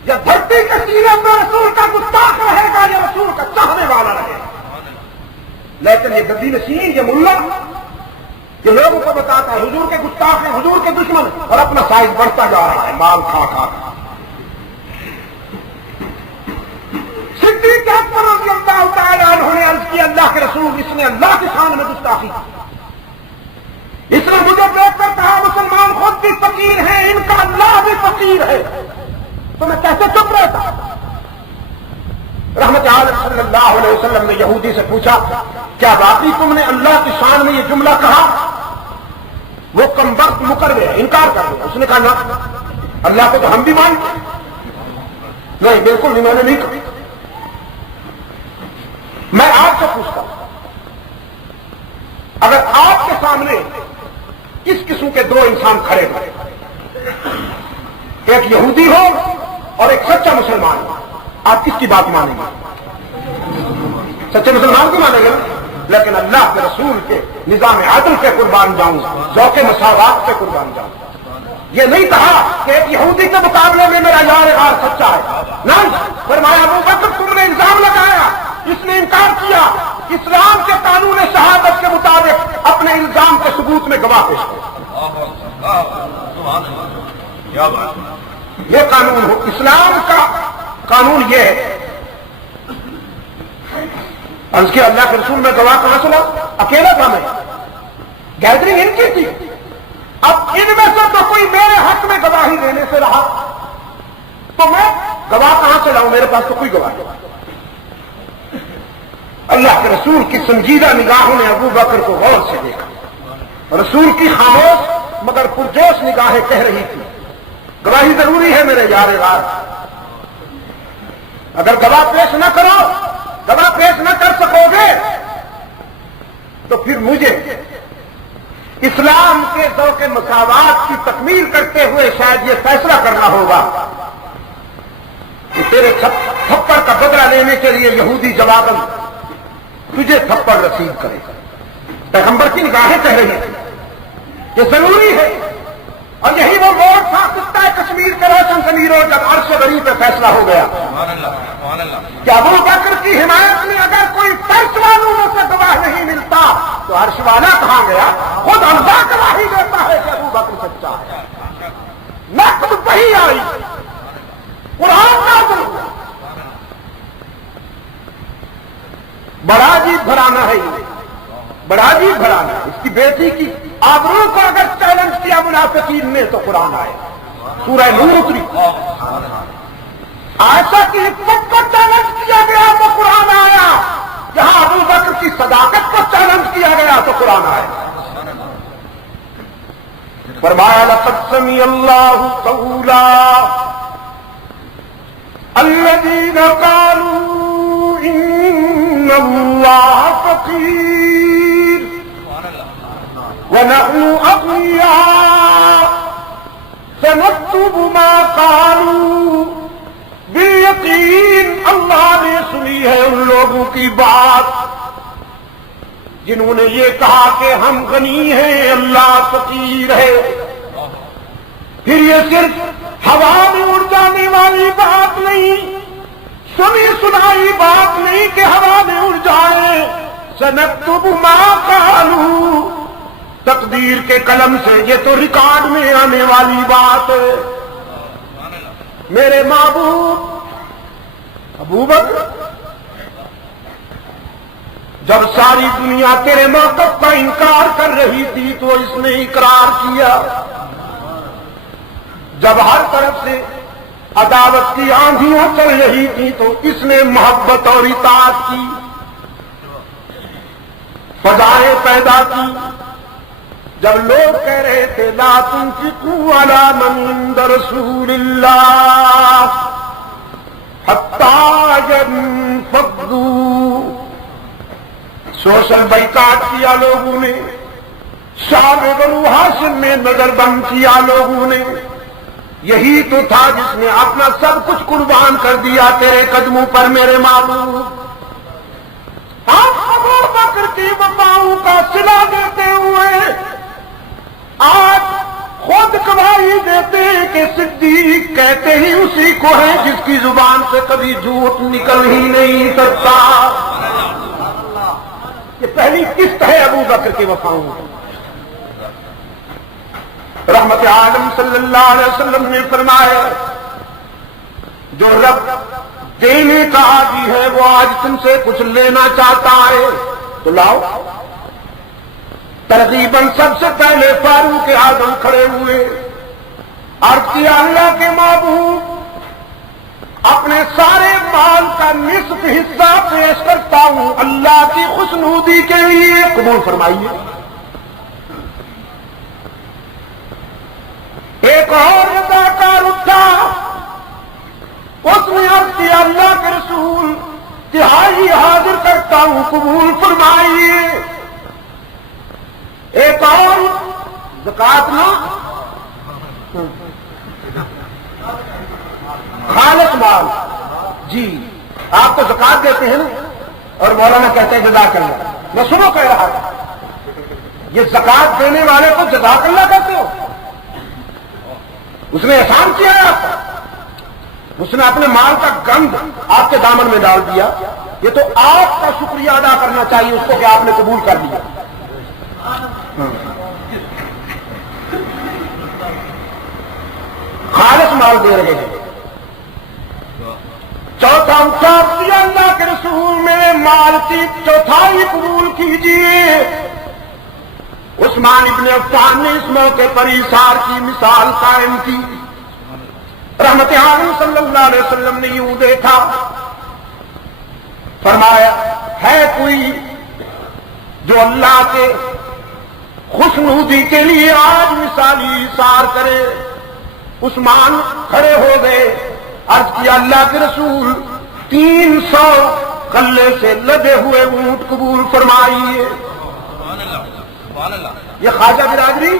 یا دھرتی کے سینے میں رسول کا گستاخ رہے گا یا رسول کا چاہنے والا رہے گا۔ لیکن یہ گدی نشین، یہ ملا یہ لوگوں کو بتاتا ہے حضور کے گستاخ ہیں، حضور کے دشمن، اور اپنا سائز بڑھتا جا رہا ہے مال کھا کھا۔ صدیق اکبر رضی اللہ تعالیٰ عنہ نے عرض کیا اللہ کے رسول اس نے اللہ کی شان میں گستاخی کی، اس نے مجھے دیکھ کر کہا مسلمان خود بھی فقیر ہیں، ان کا اللہ بھی فقیر ہے، تو میں کیسے چپ رہتا؟ رحمت عالم صلی اللہ علیہ وسلم نے یہودی سے پوچھا کیا واقعی تم نے اللہ کی شان میں یہ جملہ کہا؟ وہ کم وقت مکر گیا، انکار کر دیا۔ اس نے کہا نہ، اللہ کو تو ہم بھی مانتے نہیں، بالکل نہیں، میں نے نہیں کہا۔ میں آپ سے پوچھتا ہوں اگر آپ کے سامنے کس قسم کے دو انسان کھڑے ہو، ایک یہودی ہو اور ایک سچا مسلمان ہو، آپ کس کی بات مانیں گے؟ سچے مسلمان کی مانیں گے نا؟ لیکن اللہ کے رسول کے نظام عدل پہ قربان جاؤں، ذوق مساوات پہ قربان جاؤں۔ یہ نہیں کہا کہ ایک یہودی کے مقابلے میں میرا یار غار سچا ہے، نہیں، فرمایا ابو بکر تم نے الزام لگایا، اس نے انکار کیا، اسلام کے قانون شہادت کے مطابق اپنے الزام کے ثبوت میں گواہ پیش کرو۔ یہ قانون ہو، اسلام کا قانون یہ ہے۔ عرض کیا اللہ کے رسول میں گواہ کہاں سے لاؤں؟ اکیلا تھا میں، گیدرنگ ان کی تھی، اب ان میں سے تو کوئی میرے حق میں گواہی دینے سے رہا تو میں گواہ کہاں سے لاؤں؟ میرے پاس تو کوئی گواہ نہیں۔ اللہ کے رسول کی سنجیدہ نگاہوں نے ابو بکر کو غور سے دیکھا، رسول کی خاموش مگر پرجوش نگاہیں کہہ رہی تھی گواہی ضروری ہے میرے یار غار، اگر گواہ پیش نہ کرو، گواہ پیش نہ کر سکو گے تو پھر مجھے اسلام کے ذوق مساوات کی تکمیل کرتے ہوئے شاید یہ فیصلہ کرنا ہوگا کہ تیرے تھپڑ کا بدلہ لینے کے لیے یہودی جواباً تجھے تھپڑ رسید کرے۔ پیغمبر کی نگاہیں کہہ رہی ہیں یہ ضروری ہے، اور یہی وہ موڑ تھا خطہ کشمیر کے روشن ضمیروں جب عرش غریب پہ فیصلہ ہو گیا کہ ابو بکر کی حمایت میں اگر کوئی فرش والوں میں سے گواہ نہیں ملتا تو عرش والا کہاں گیا؟ خود اللہ گواہی دیتا ہے کہ ابو بکر سچا ہے۔ نقد وہی آئی، قرآن نازل ہوا، بڑا عجیب گھرانہ ہے یہ، بڑا عجیب گھرانہ ہے۔ اس کی بیٹی کی آبرو کو اگر چیلنج کیا منافقین نے تو قرآن آئے، سورہ نور اتری۔ عائشہ کی حکمت کو چیلنج کیا گیا تو قرآن آیا، جہاں ابو بکر کی صداقت کو چیلنج کیا گیا تو قرآن آیا۔ فرمایا لقد سمع اللہ قولا الذین قالوا ان اللہ فقیر ونحن اغنیاء سنكتب ما قالوا۔ یقین اللہ نے سنی ہے ان لوگوں کی بات جنہوں نے یہ کہا کہ ہم غنی ہیں اللہ فقیر ہے۔ پھر یہ صرف ہوا میں اڑ جانے والی بات نہیں، سنی سنائی بات نہیں کہ ہوا میں اڑ جائے۔ سنكتب ما قالوا، تقدیر کے قلم سے یہ تو ریکارڈ میں آنے والی بات ہے۔ میرے محبوب ابو بکر، جب ساری دنیا تیرے موقف کا انکار کر رہی تھی تو اس نے اقرار کیا، جب ہر طرف سے عداوت کی آندھیاں چل رہی تھی تو اس نے محبت اور اطاعت کی فضائیں پیدا کی، جب لوگ کہہ رہے تھے لا تنفقوا علی من عند رسول اللہ حتی ينفضوا، سوشل بائیکاٹ کیا لوگوں نے، شعب بنو ہاشم میں نظر بند کیا لوگوں نے، یہی تو تھا جس نے اپنا سب کچھ قربان کر دیا تیرے قدموں پر میرے محبوب۔ آپ ابو بکر کی وفاؤں کا صلہ دیتے ہوئے آج خود گواہی دیتے کہ صدیق کہتے ہی اسی کو ہے جس کی زبان سے کبھی جھوٹ نکل ہی نہیں سکتا۔ یہ پہلی قسط ہے ابو بکر کی وفاؤں کی۔ رحمت عالم صلی اللہ علیہ وسلم نے فرمایا جو رب دینے کا عادی ہے وہ آج تم سے کچھ لینا چاہتا ہے تو لاؤ۔ تقریباً سب سے پہلے فاروق اعظم کھڑے ہوئے، عرض کیا اللہ کے محبوب اپنے سارے مال کا نصف حصہ پیش کرتا ہوں اللہ کی خوشنودی کے لیے، قبول فرمائیے۔ ایک اور رضاکار اٹھا، اس نے عرض کیا اللہ کے رسول تہائی حاضر کرتا ہوں قبول فرمائیے۔ ایک اور زکات نہ خالص مال، جی آپ تو زکات دیتے ہیں نا، اور مولانا کہتے ہیں جزاک اللہ، میں سنو کہہ رہا تھا یہ زکات دینے والے کو جزاک اللہ کہتے ہو؟ اس نے احسان کیا ہے آپ کا، اس نے اپنے مال کا گند آپ کے دامن میں ڈال دیا، یہ تو آپ کا شکریہ ادا کرنا چاہیے اس کو کہ آپ نے قبول کر لیا۔ خالص مال دے رہے ہیں۔ چوتھا اٹھا دیا اللہ کے رسول میرے مال کی چوتھائی قبول کیجیے۔ عثمان ابن عفان نے اس موقع پر ایثار کی مثال قائم کی۔ رحمت عالم صلی اللہ علیہ وسلم نے یوں دیکھا، فرمایا ہے کوئی جو اللہ کے خوشنودی کے لیے آج مثالی ایثار کرے؟ عثمان کھڑے ہو گئے، عرض کیا اللہ کے رسول 300 غلے سے لدے ہوئے اونٹ قبول فرمائیے۔ یہ خواجہ برادری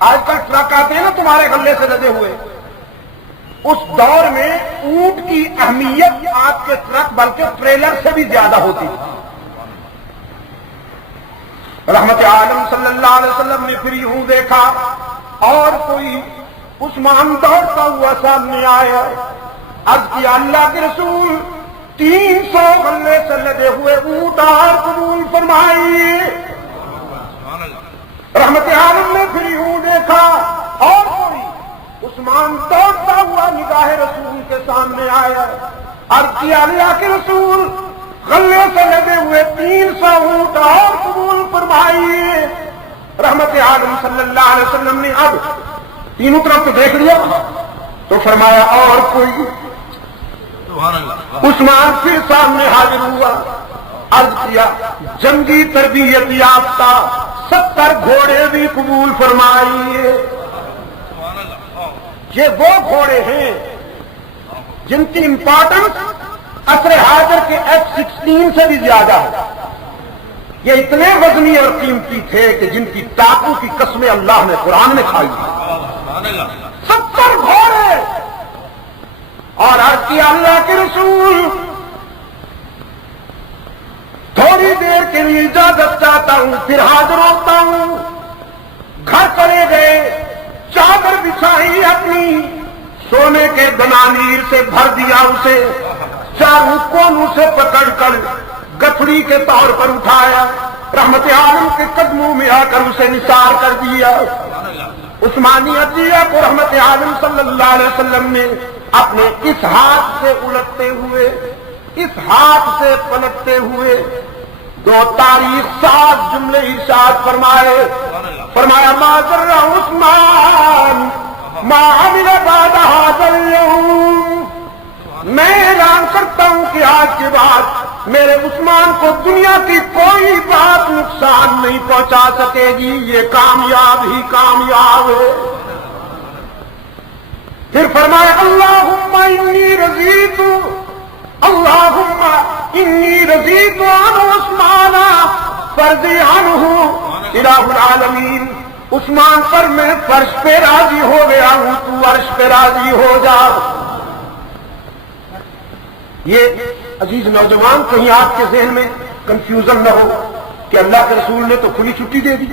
آج کل ٹرک آتے ہیں نا تمہارے غلے سے لدے ہوئے، اس دور میں اونٹ کی اہمیت آپ کے ٹرک بلکہ ٹریلر سے بھی زیادہ ہوتی تھی۔ رحمت عالم صلی اللہ علیہ وسلم نے پھر یوں دیکھا اور کوئی عثمان دوڑتا ہوا سامنے آیا، عرض کیا اللہ کے رسول 300 غلے سے لدے ہوئے اونٹ اور قبول فرمائیے۔ رحمت عالم نے پھر یوں دیکھا اور کوئی عثمان دوڑتا ہوا نگاہ رسول کے سامنے آیا، عرض کیا اللہ کے رسول غلے سے لگے ہوئے 300 اونٹ اور قبول فرمائیے۔ رحمت عالم صلی اللہ علیہ وسلم نے اب تینوں طرف تو دیکھ لیا تو فرمایا اور کوئی؟ عثمان پھر سامنے حاضر ہوا، عرض کیا جنگی تربیت یافتہ 70 گھوڑے بھی قبول فرمائیے۔ یہ وہ گھوڑے ہیں جن کی امپورٹنس عصر حاضر کے F-16 سے بھی زیادہ ہے۔ یہ اتنے وزنی اور قیمتی تھے کہ جن کی ٹاپو کی قسمیں اللہ نے قرآن میں کھائی ہیں۔ 70 گھوڑے اور عرض کیا اللہ کے رسول تھوڑی دیر کے لیے اجازت چاہتا ہوں پھر حاضر ہوتا ہوں۔ گھر چلے گئے، چادر بچھائی اپنی، سونے کے دنانیر سے بھر دیا اسے، چاروں کونوں سے پکڑ کر گٹھڑی کے طور پر اٹھایا، رحمت عالم کے قدموں میں آ کر اسے نثار کر دیا۔ عثمانی عطیہ کو رحمت عالم صلی اللہ علیہ وسلم نے اپنے اس ہاتھ سے الٹتے ہوئے، اس ہاتھ سے پلٹتے ہوئے 2 تاریخ 7 جملے ارشاد فرمائے. فرمایا ما ذر عثمان ما عمل بعد هذا اليوم. میں اعلان کرتا ہوں کہ آج کے بعد میرے عثمان کو دنیا کی کوئی بات نقصان نہیں پہنچا سکے گی، یہ کامیاب ہی کامیاب ہے. پھر فرمایا اللہم انی رضیت، اللہم انی رضیت عن عثمان فرضی عنہ الہ العالمین. عثمان پر میں فرش پہ راضی ہو گیا ہوں، تو عرش پہ راضی ہو جا. یہ عزیز نوجوان کہیں آپ کے ذہن میں کنفیوژن نہ ہو کہ اللہ کے رسول نے تو کھلی چھٹی دے دی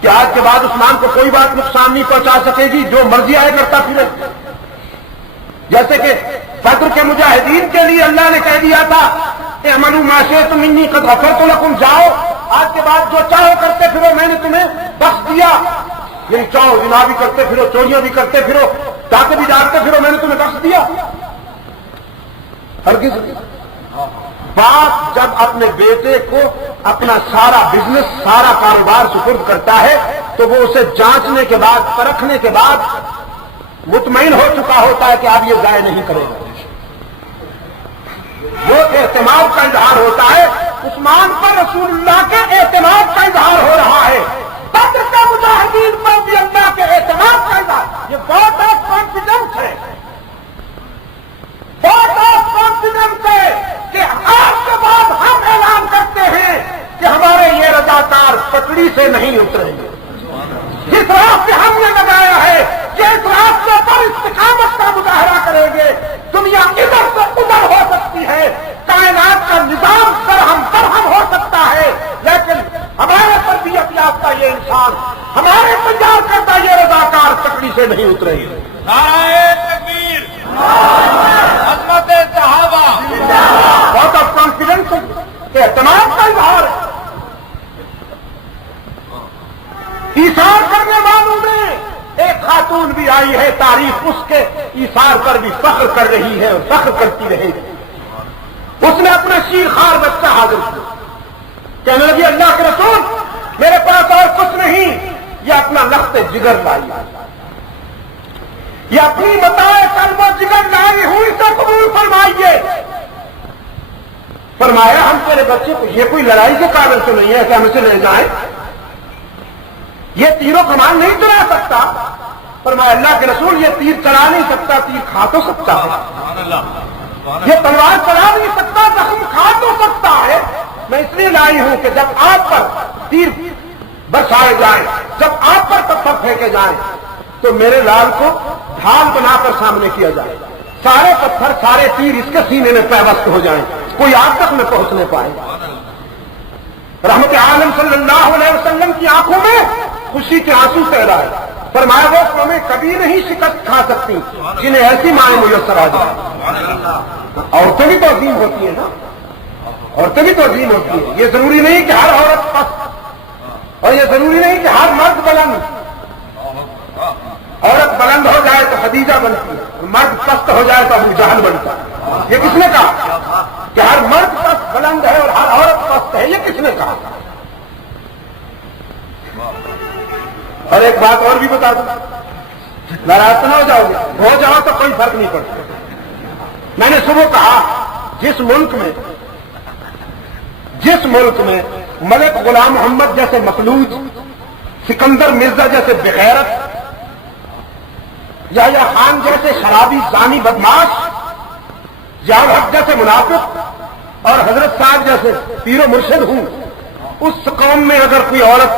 کہ آج کے بعد عثمان کو کوئی بات نقصان نہیں پہنچا سکے گی، جو مرضی آئے کرتا پھرے. جیسے کہ بدر کے مجاہدین کے لیے اللہ نے کہہ دیا تھا اعملوا ما شئتم انی قد غفرت لکم، جاؤ آج کے بعد جو چاہو کرتے پھرو، میں نے تمہیں بخش دیا. یعنی چاہو زنا بھی کرتے پھرو، چوریاں بھی کرتے پھرو، ڈاکے بھی ڈالتے پھرو، میں نے تمہیں بخش دیا. ہرگز. باپ جب اپنے بیٹے کو اپنا سارا بزنس، سارا کاروبار سپرد کرتا ہے تو وہ اسے جانچنے کے بعد، پرکھنے کے بعد مطمئن ہو چکا ہوتا ہے کہ اب یہ ضائع نہیں کرے گا. وہ اعتماد کا اظہار ہوتا ہے. عثمان پر رسول اللہ کے اعتماد کا اظہار ہو رہا ہے. بدر کے مجاہدین پر بھی اللہ کے اعتماد کا اظہار. یہ بہت آف کانفیڈنس ہے، بہت آف کانفیڈنس ہے کہ آج کے بعد ہم اعلان کرتے ہیں کہ ہمارے یہ رضاکار پٹڑی سے نہیں اتریں گے. جس راہ پہ ہم نے لگایا ہے، جس راستے پر استقامت کا مظاہرہ کریں گے. دنیا ادھر سے ادھر ہو سکتی ہے، کائنات کا نظام درہم برہم ہو سکتا ہے، لیکن ہمارے تربیت یافتہ یہ انسان، ہمارے تیار کرتا یہ رضاکار پٹڑی سے نہیں اتریں گے. نعرہ تکبیر، عظمت صحابہ. بہت آف کانفیڈنس کے اعتماد کا اظہار ہے. ایثار کرنے والوں میں ایک خاتون بھی آئی ہے، تاریخ اس کے ایثار پر بھی فخر کر رہی ہے اور فخر کرتی رہے گی. اس نے اپنا شیرخوار بچہ حاضر کیا، کہنے لگی اللہ کے رسول میرے پاس اور کچھ نہیں، یہ اپنا لخت جگر لائی، یہ اپنی بتائے قلب و جگر لائی ہوں، اسے قبول فرمائیے. فرمایا ہم تیرے بچے کو، یہ کوئی لڑائی کے قابل تو نہیں ہے کہ ہم اسے لے جائیں، یہ تیروں کمان نہیں چلا سکتا. فرمایا اللہ کے رسول یہ تیر چلا نہیں سکتا، تیر کھا تو سکتا ہے. یہ تلوار چلا نہیں سکتا، زخم کھا تو سکتا ہے. میں اس لیے لائی ہوں کہ جب آپ پر تیر برسائے جائیں، جب آپ پر پتھر پھینکے جائیں تو میرے لال کو ڈھال بنا کر سامنے کیا جائے، سارے پتھر سارے تیر اس کے سینے میں پیوست ہو جائیں، کوئی آپ تک نہ پہنچنے پائے. رحمت عالم صلی اللہ علیہ وسلم کی آنکھوں میں خوشی کے آنسو تیر آئے. فرمایا وہ قومیں کبھی نہیں شکست کھا سکتی جنہیں ایسی مائیں میسر آ جائے. عورتیں بھی تو عظیم ہوتی ہیں نا، عورتیں بھی تو عظیم ہوتی ہیں. یہ ضروری نہیں کہ ہر عورت پست، اور یہ ضروری نہیں کہ ہر مرد بلند. عورت بلند ہو جائے تو خدیجہ بنتی ہے، مرد پست ہو جائے تو ابو جہل بنتا ہے. یہ کس نے کہا کہ ہر مرد پست بلند ہے اور ہر عورت پست ہے؟ یہ کس نے کہا؟ اور ایک بات اور بھی بتا دوں، ناراض نہ ہو جاؤ گے، ہو جاؤ تو کوئی فرق نہیں پڑتا. میں نے صبح کہا جس ملک میں ملک غلام محمد جیسے مخلوق، سکندر مرزا جیسے بغیرت، یا خان جیسے شرابی زانی بدماش، ضیاء الحق جیسے منافق اور حضرت صاحب جیسے پیر و مرشد ہوں، اس قوم میں اگر کوئی عورت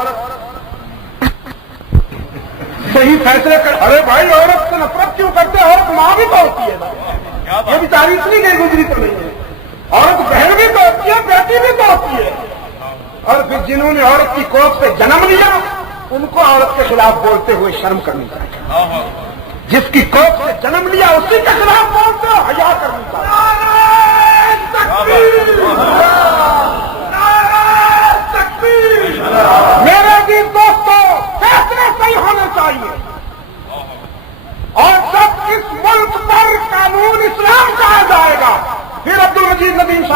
صحیح فیصلے کر، ارے بھائی عورت سے نفرت کیوں کرتے؟ عورت ماں بھی تو ہوتی ہے، یہ بھی تاریخ نہیں گئی گزری تو نہیں ہے. عورت بہن بھی تو ہوتی ہے، بیٹی بھی تو ہوتی ہے. اور پھر جنہوں نے عورت کی کوکھ سے جنم لیا ان کو عورت کے خلاف بولتے ہوئے شرم کرنی چاہیے. جس کی کوکھ سے جنم لیا اسی کے خلاف بولتے ہو، حیا کرنی چاہیے. میرے بھی دوستوں فیصلے صحیح ہونے چاہیے. اور جب اس ملک پر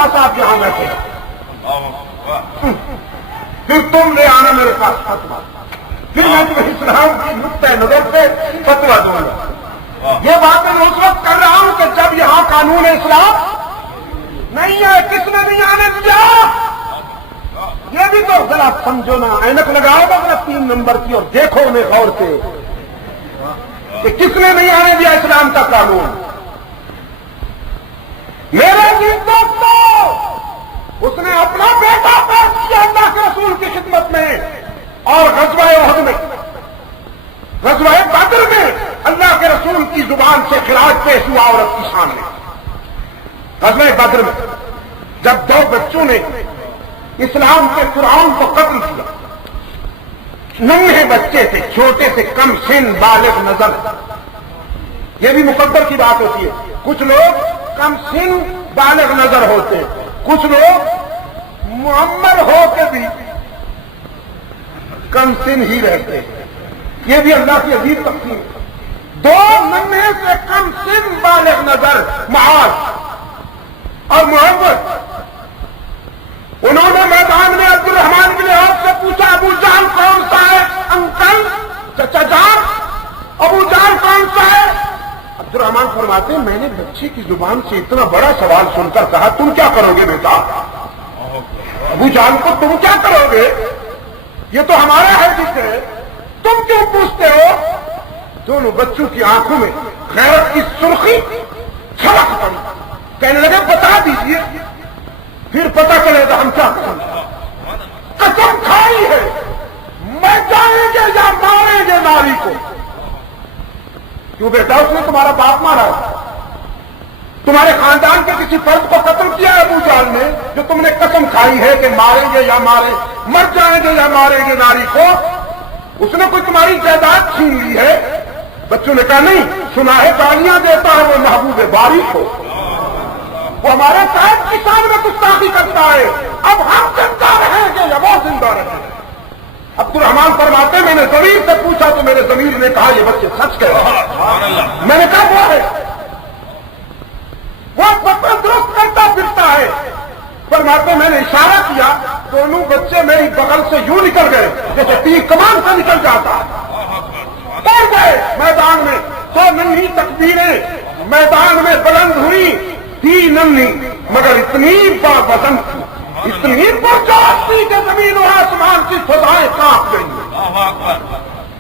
پاس آپ یہاں بیٹھے پھر تم لے آنا میرے پاس فتوا، پھر میں تمہیں اسلام کی نقطۂ نظر سے فتوا دوں گا. یہ بات میں اس وقت کر رہا ہوں کہ جب یہاں قانون اسلام نہیں ہے. کس نے نہیں آنے دیا؟ یہ بھی تو ذرا سمجھو نا. اینک لگاؤ گا ذرا 3 نمبر کی اور دیکھو انہیں غور سے کہ کس نے نہیں آنے دیا اسلام کا قانون. میرے عزیز دوستو، اس نے اپنا بیٹا پیش کیا اللہ کے رسول کی خدمت میں، اور غزوہ احد میں، غزوہ بدر میں اللہ کے رسول کی زبان سے خراج پیش ہوا عورت کی سامنے. غزوہ بدر میں جب 2 بچوں نے اسلام کے فرعون کو قتل کیا، ننھے بچے تھے، چھوٹے سے، کم سن، بالغ نظر. یہ بھی مقدر کی بات ہوتی ہے. کچھ لوگ کم سن بالغ نظر ہوتے، کچھ لوگ معمر ہو کے بھی کم سن ہی رہتے. یہ بھی اللہ کی عظیم تقسیم. 2 ننھے سے کم سن بالغ نظر معاذ اور محمد، انہوں نے میدان میں عبد الرحمان بن عوف سے پوچھا ابو جہل کون سا ہے؟ انکل، چچا جان، ابو جہل کون سا ہے؟ عبد الرحمان فرماتے میں نے بچے کی زبان سے اتنا بڑا سوال سن کر کہا تم کیا کرو گے بیٹا؟ ابو جہل کو تم کیا کرو گے؟ یہ تو ہمارا ہے جسے تم کیوں پوچھتے ہو؟ دونوں بچوں کی آنکھوں میں غیرت کی سرخی چھلک پڑی. کہنے لگے بتا دیجئے پھر پتہ چلے گا ہم کیا کریں. قسم کھائی ہے میں جائیں گے یا ماریں گے ناری کو. کیوں بیٹا؟ اس نے تمہارا باپ مارا ہے، تمہارے خاندان کے کسی فرد کو قتل کیا ہے ابو جہل نے، جو تم نے قسم کھائی ہے کہ ماریں گے یا مر جائیں گے یا ماریں گے ناری کو. اس نے کوئی تمہاری جائیداد چھین لی ہے؟ بچوں نے کہا نہیں، سنا ہے گالیاں دیتا ہے وہ محبوب باری کو، وہ ہمارے صاحب کی شان میں گستاخی کرتا ہے. اب ہم زندہ رہیں گے یا وہ زندہ رہیں گے؟ عبد الرحمان فرماتے میں نے ضمیر سے پوچھا تو میرے ضمیر نے کہا یہ بچے سچ کہہ رہے ہیں. میں نے کہا وہ ہے، وہ بچہ درست کرتا پھرتا ہے. فرماتے میں نے اشارہ کیا، دونوں بچے میری بغل سے یوں نکل گئے جیسے تیر کمان سے نکل جاتا. پڑ گئے میدان میں. 100 ننھی تکبیریں میدان میں بلند ہوئی، تھی ننھی مگر اتنی باوزن تھی، اتنی پرجوش تھی کہ زمین و آسمان کی فضائیں کانپ گئی.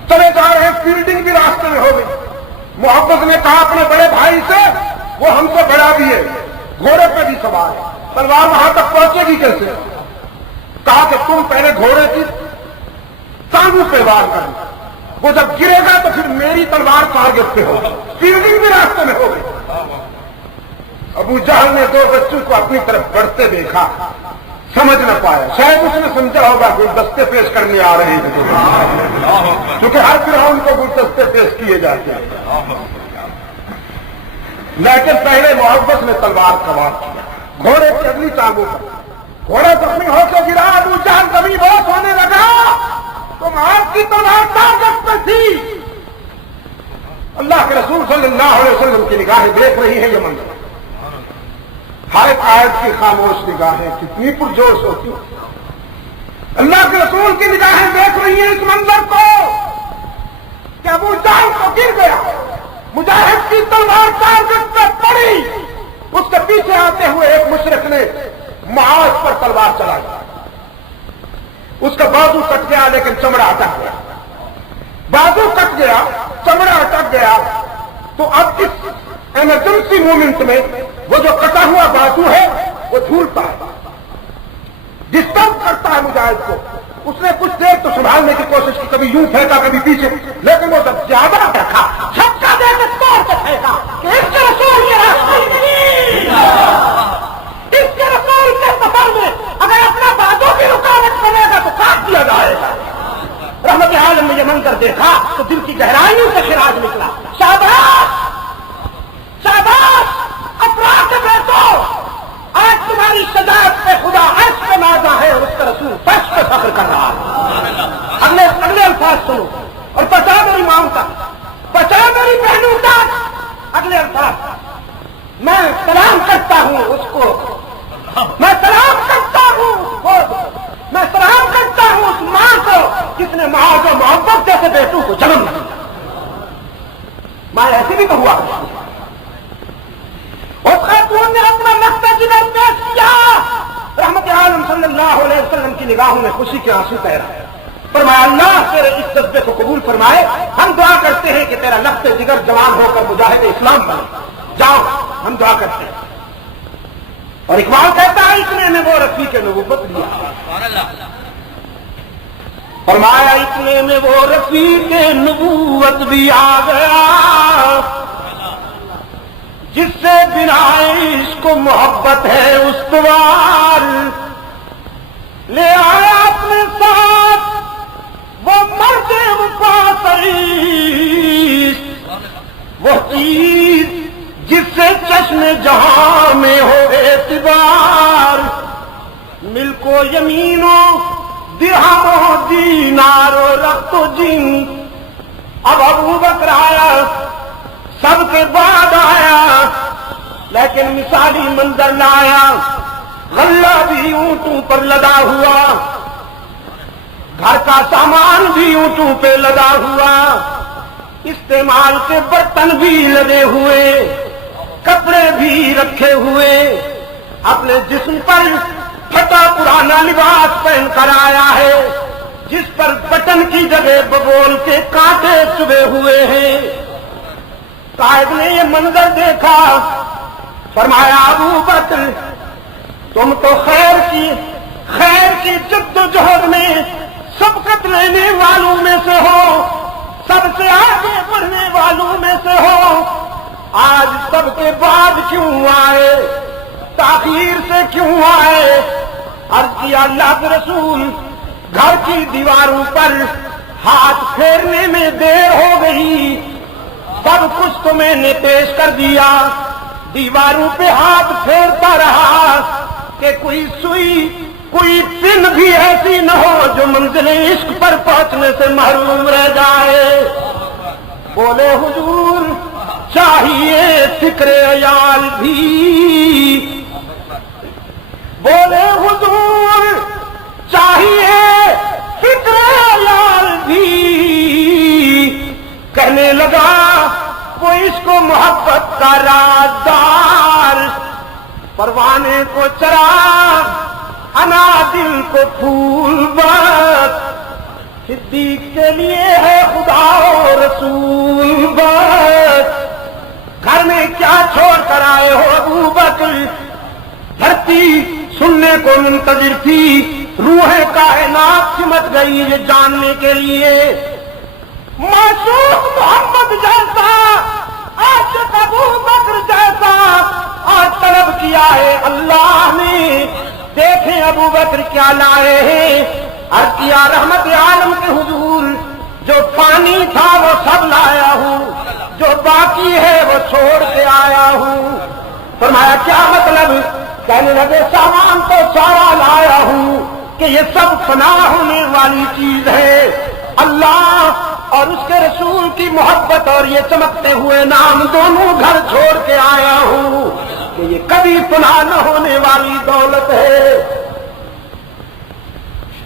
چلے جا رہے ہیں، فیلڈنگ بھی راستے میں ہو گئی. محبت نے کہا اپنے بڑے بھائی سے، وہ ہم سے بڑا بھی ہے، گھوڑے پہ بھی سوار ہے، تلوار وہاں تک پہنچے گی کیسے؟ کہا کہ تم پہلے گھوڑے کی ٹانگوں پہ وار کرنا، وہ جب گرے گا تو پھر میری تلوار ٹارگٹ پہ ہوگی. فیلڈنگ بھی راستے میں ہو گئی. ابو جہل نے 2 بچوں کو اپنی طرف بڑھتے دیکھا، سمجھ نہ پایا. شاید اس نے سمجھا ہوگا گلدستے پیش کرنے آ رہے ہیں، کیونکہ ہر فرعون کو گلدستے پیش کیے جاتے ہیں. لیکن پہلے محبت نے تلوار کا وار کیا گھوڑے کی اگلی ٹانگوں پر. گھوڑا زخمی ہو کے گرا، ابو جہل کبھی بہت ہونے لگا. تم آپ کی تلوار ٹارگٹ پہ تھی. اللہ کے رسول صلی اللہ علیہ وسلم کی نگاہیں دیکھ رہی ہے یہ منظر. ہر آیت کی خاموش نگاہیں کتنی پرجوش ہوتی. اللہ کے رسول کی نگاہیں دیکھ رہی ہیں اس منظر کو کہ ابو جہل کو گر گیا، مجاہد کی تلوار ٹارگٹ پر پڑی. اس کے پیچھے آتے ہوئے ایک مشرک نے معاذ پر تلوار چلائی. اس کا بازو کٹ گیا لیکن چمڑا اٹک گیا. بازو کٹ گیا، چمڑا اٹک گیا. تو اب اس ایمرجنسی مومنٹ میں وہ جو کٹا ہوا بازو ہے وہ جھولتا ہے، ڈسٹرب کرتا ہے مجاہد کو. اس نے کچھ دیر تو سنبھالنے کی کوشش کی، کبھی یوں پھینکا کبھی پیچھے، لیکن وہ جب زیادہ رکھا چھکا دے کے توڑ کے پھینکا کہ اس کے رسول کے راستے نہیں، اس کے رسول کے سفر میں اگر اپنا بازو کی رکاوٹ کرے گا تو کاٹ دیا جائے گا. رحمت عالم نے یہ منظر دیکھا تو دل کی گہرائیوں سے خراج نکلا. شاباش شاباش افراد بیٹو، آج تمہاری شجاعت پہ خدا عرش پہ نازا ہے اور اس کا رسول فرش پہ فخر کر رہا ہے. اگلے الفاظ سنو اور بچا میری ماں کا، بچا میری بہنوں کا. اگلے الفاظ، میں سلام کرتا ہوں اس کو ٹیٹو کو جنم نہ دیا۔ میں ایسے بھی تو ہوا اس خاتون نے اپنا نقطہ جگر پیش کیا، رحمت عالم صلی اللہ علیہ وسلم کی نگاہوں میں خوشی کے آنسو تیرا۔ فرمایا اللہ تیرے اس جذبے کو قبول فرمائے، ہم دعا کرتے ہیں کہ تیرا لخت جگر جوان ہو کر مجاہد اسلام بنے۔ جاؤ ہم دعا کرتے ہیں۔ اور اقبال کہتا ہے اتنے میں وہ رفیق نبوت لیا، فرمایا اتنے میں وہ رفیق نبوت بھی آ گیا، جس سے بنا عشق و محبت ہے استوار، لے آیا اپنے ساتھ وہ مرد مفاصل، وہ چیز جس سے چشم جہاں میں ہو اعتبار، ملک و یمینوں درہم و دینار و رخت و جن۔ اب ابو بکر آیا، سب کے بعد آیا، لیکن مثالی منظر لایا، غلہ بھی اونٹوں پر لدا ہوا، گھر کا سامان بھی اونٹوں پہ لدا ہوا، استعمال کے برتن بھی لدے ہوئے، کپڑے بھی رکھے ہوئے، اپنے جسم پر پھٹا پرانا لباس پہن کر آیا ہے، جس پر بٹن کی جگہ ببول کے کانٹے چبھے ہوئے ہیں۔ صاحب نے یہ منظر دیکھا، فرمایا ابو بکر تم تو خیر کی جد و جہد میں سبقت لینے والوں میں سے ہو، سب سے آگے بڑھنے والوں میں سے ہو، آج سب کے بعد کیوں آئے، تاخیر سے کیوں آئے؟ عرض کیا اللہ کے رسول گھر کی دیواروں پر ہاتھ پھیرنے میں دیر ہو گئی، سب کچھ تو میں نے پیش کر دیا، دیواروں پہ ہاتھ پھیرتا رہا کہ کوئی سوئی کوئی پن بھی ایسی نہ ہو جو منزل عشق پر پہنچنے سے محروم رہ جائے۔ بولے حضور چاہیے فکر عیال بھی، بولے حضور چاہیے فکر عیال بھی، کہنے لگا وہ عشق و محبت کا رازدار، پروانے کو چراغ انا دل کو پھول بس، صدیق کے لیے ہے خدا و رسول بس۔ گھر میں کیا چھوڑ کر آئے ہو ابو بکر؟ دھرتی سننے کو منتظر تھی، روح کائنات سمٹ گئی یہ جاننے کے لیے، معشوق محمد جیسا عاشق ابو بکر جیسا آج طلب کیا ہے اللہ نے۔ دیکھیں ابو بکر کیا لائے ہیں، عرض کیا رحمت عالم کے حضور جو پانی تھا وہ سب لایا ہوں، جو باقی ہے وہ چھوڑ کے آیا ہوں۔ فرمایا کیا مطلب؟ کہنے لگے سامان تو سارا لایا ہوں کہ یہ سب فنا ہونے والی چیز ہے، اللہ اور اس کے رسول کی محبت اور یہ چمکتے ہوئے نام دونوں گھر چھوڑ کے آیا ہوں کہ یہ کبھی فنا نہ ہونے والی دولت ہے۔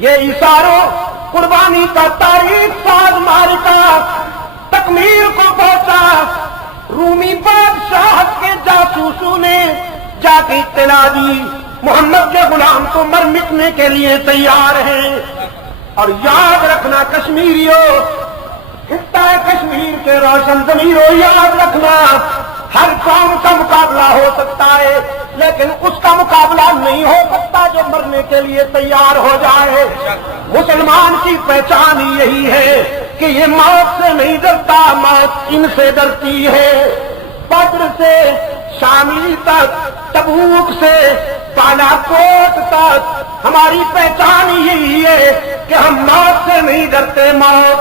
یہ اشاروں قربانی کا تاریخ ساز مارکا تکمیل کو پہنچا، رومی بادشاہ کے جاسوسوں نے جا کے اطلاع دی محمد کے غلام تو مر مٹنے کے لیے تیار ہیں۔ اور یاد رکھنا کشمیریوں، خطہ کشمیر کے روشن ضمیروں، یاد رکھنا ہر قوم کا مقابلہ ہو سکتا ہے لیکن اس کا مقابلہ نہیں ہو سکتا جو مرنے کے لیے تیار ہو جائے۔ مسلمان کی پہچان یہی ہے کہ یہ موت سے نہیں ڈرتا، موت ان سے ڈرتی ہے۔ بدر سے شامی تک، تبوک سے بالا کوٹ تک ہماری پہچان یہی ہے کہ ہم موت سے نہیں ڈرتے، موت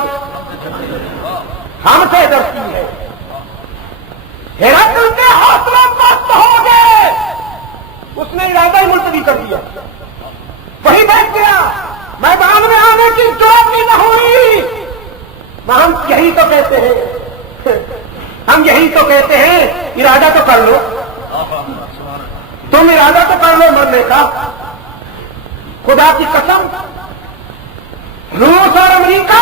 ہم سے ڈرتی ہے۔ ہرقل کے حوصلہ مست ہو گئے، اس نے ارادہ ہی ملتوی کر دیا، وہی بیٹھ گیا، میدان میں آنے کی ضرورت بھی نہ ہوئی۔ ہم یہی تو کہتے ہیں، ہم یہی تو کہتے ہیں ارادہ تو کر لو، تم ارادہ تو کر لو مرنے کا۔ خدا کی قسم روس اور امریکہ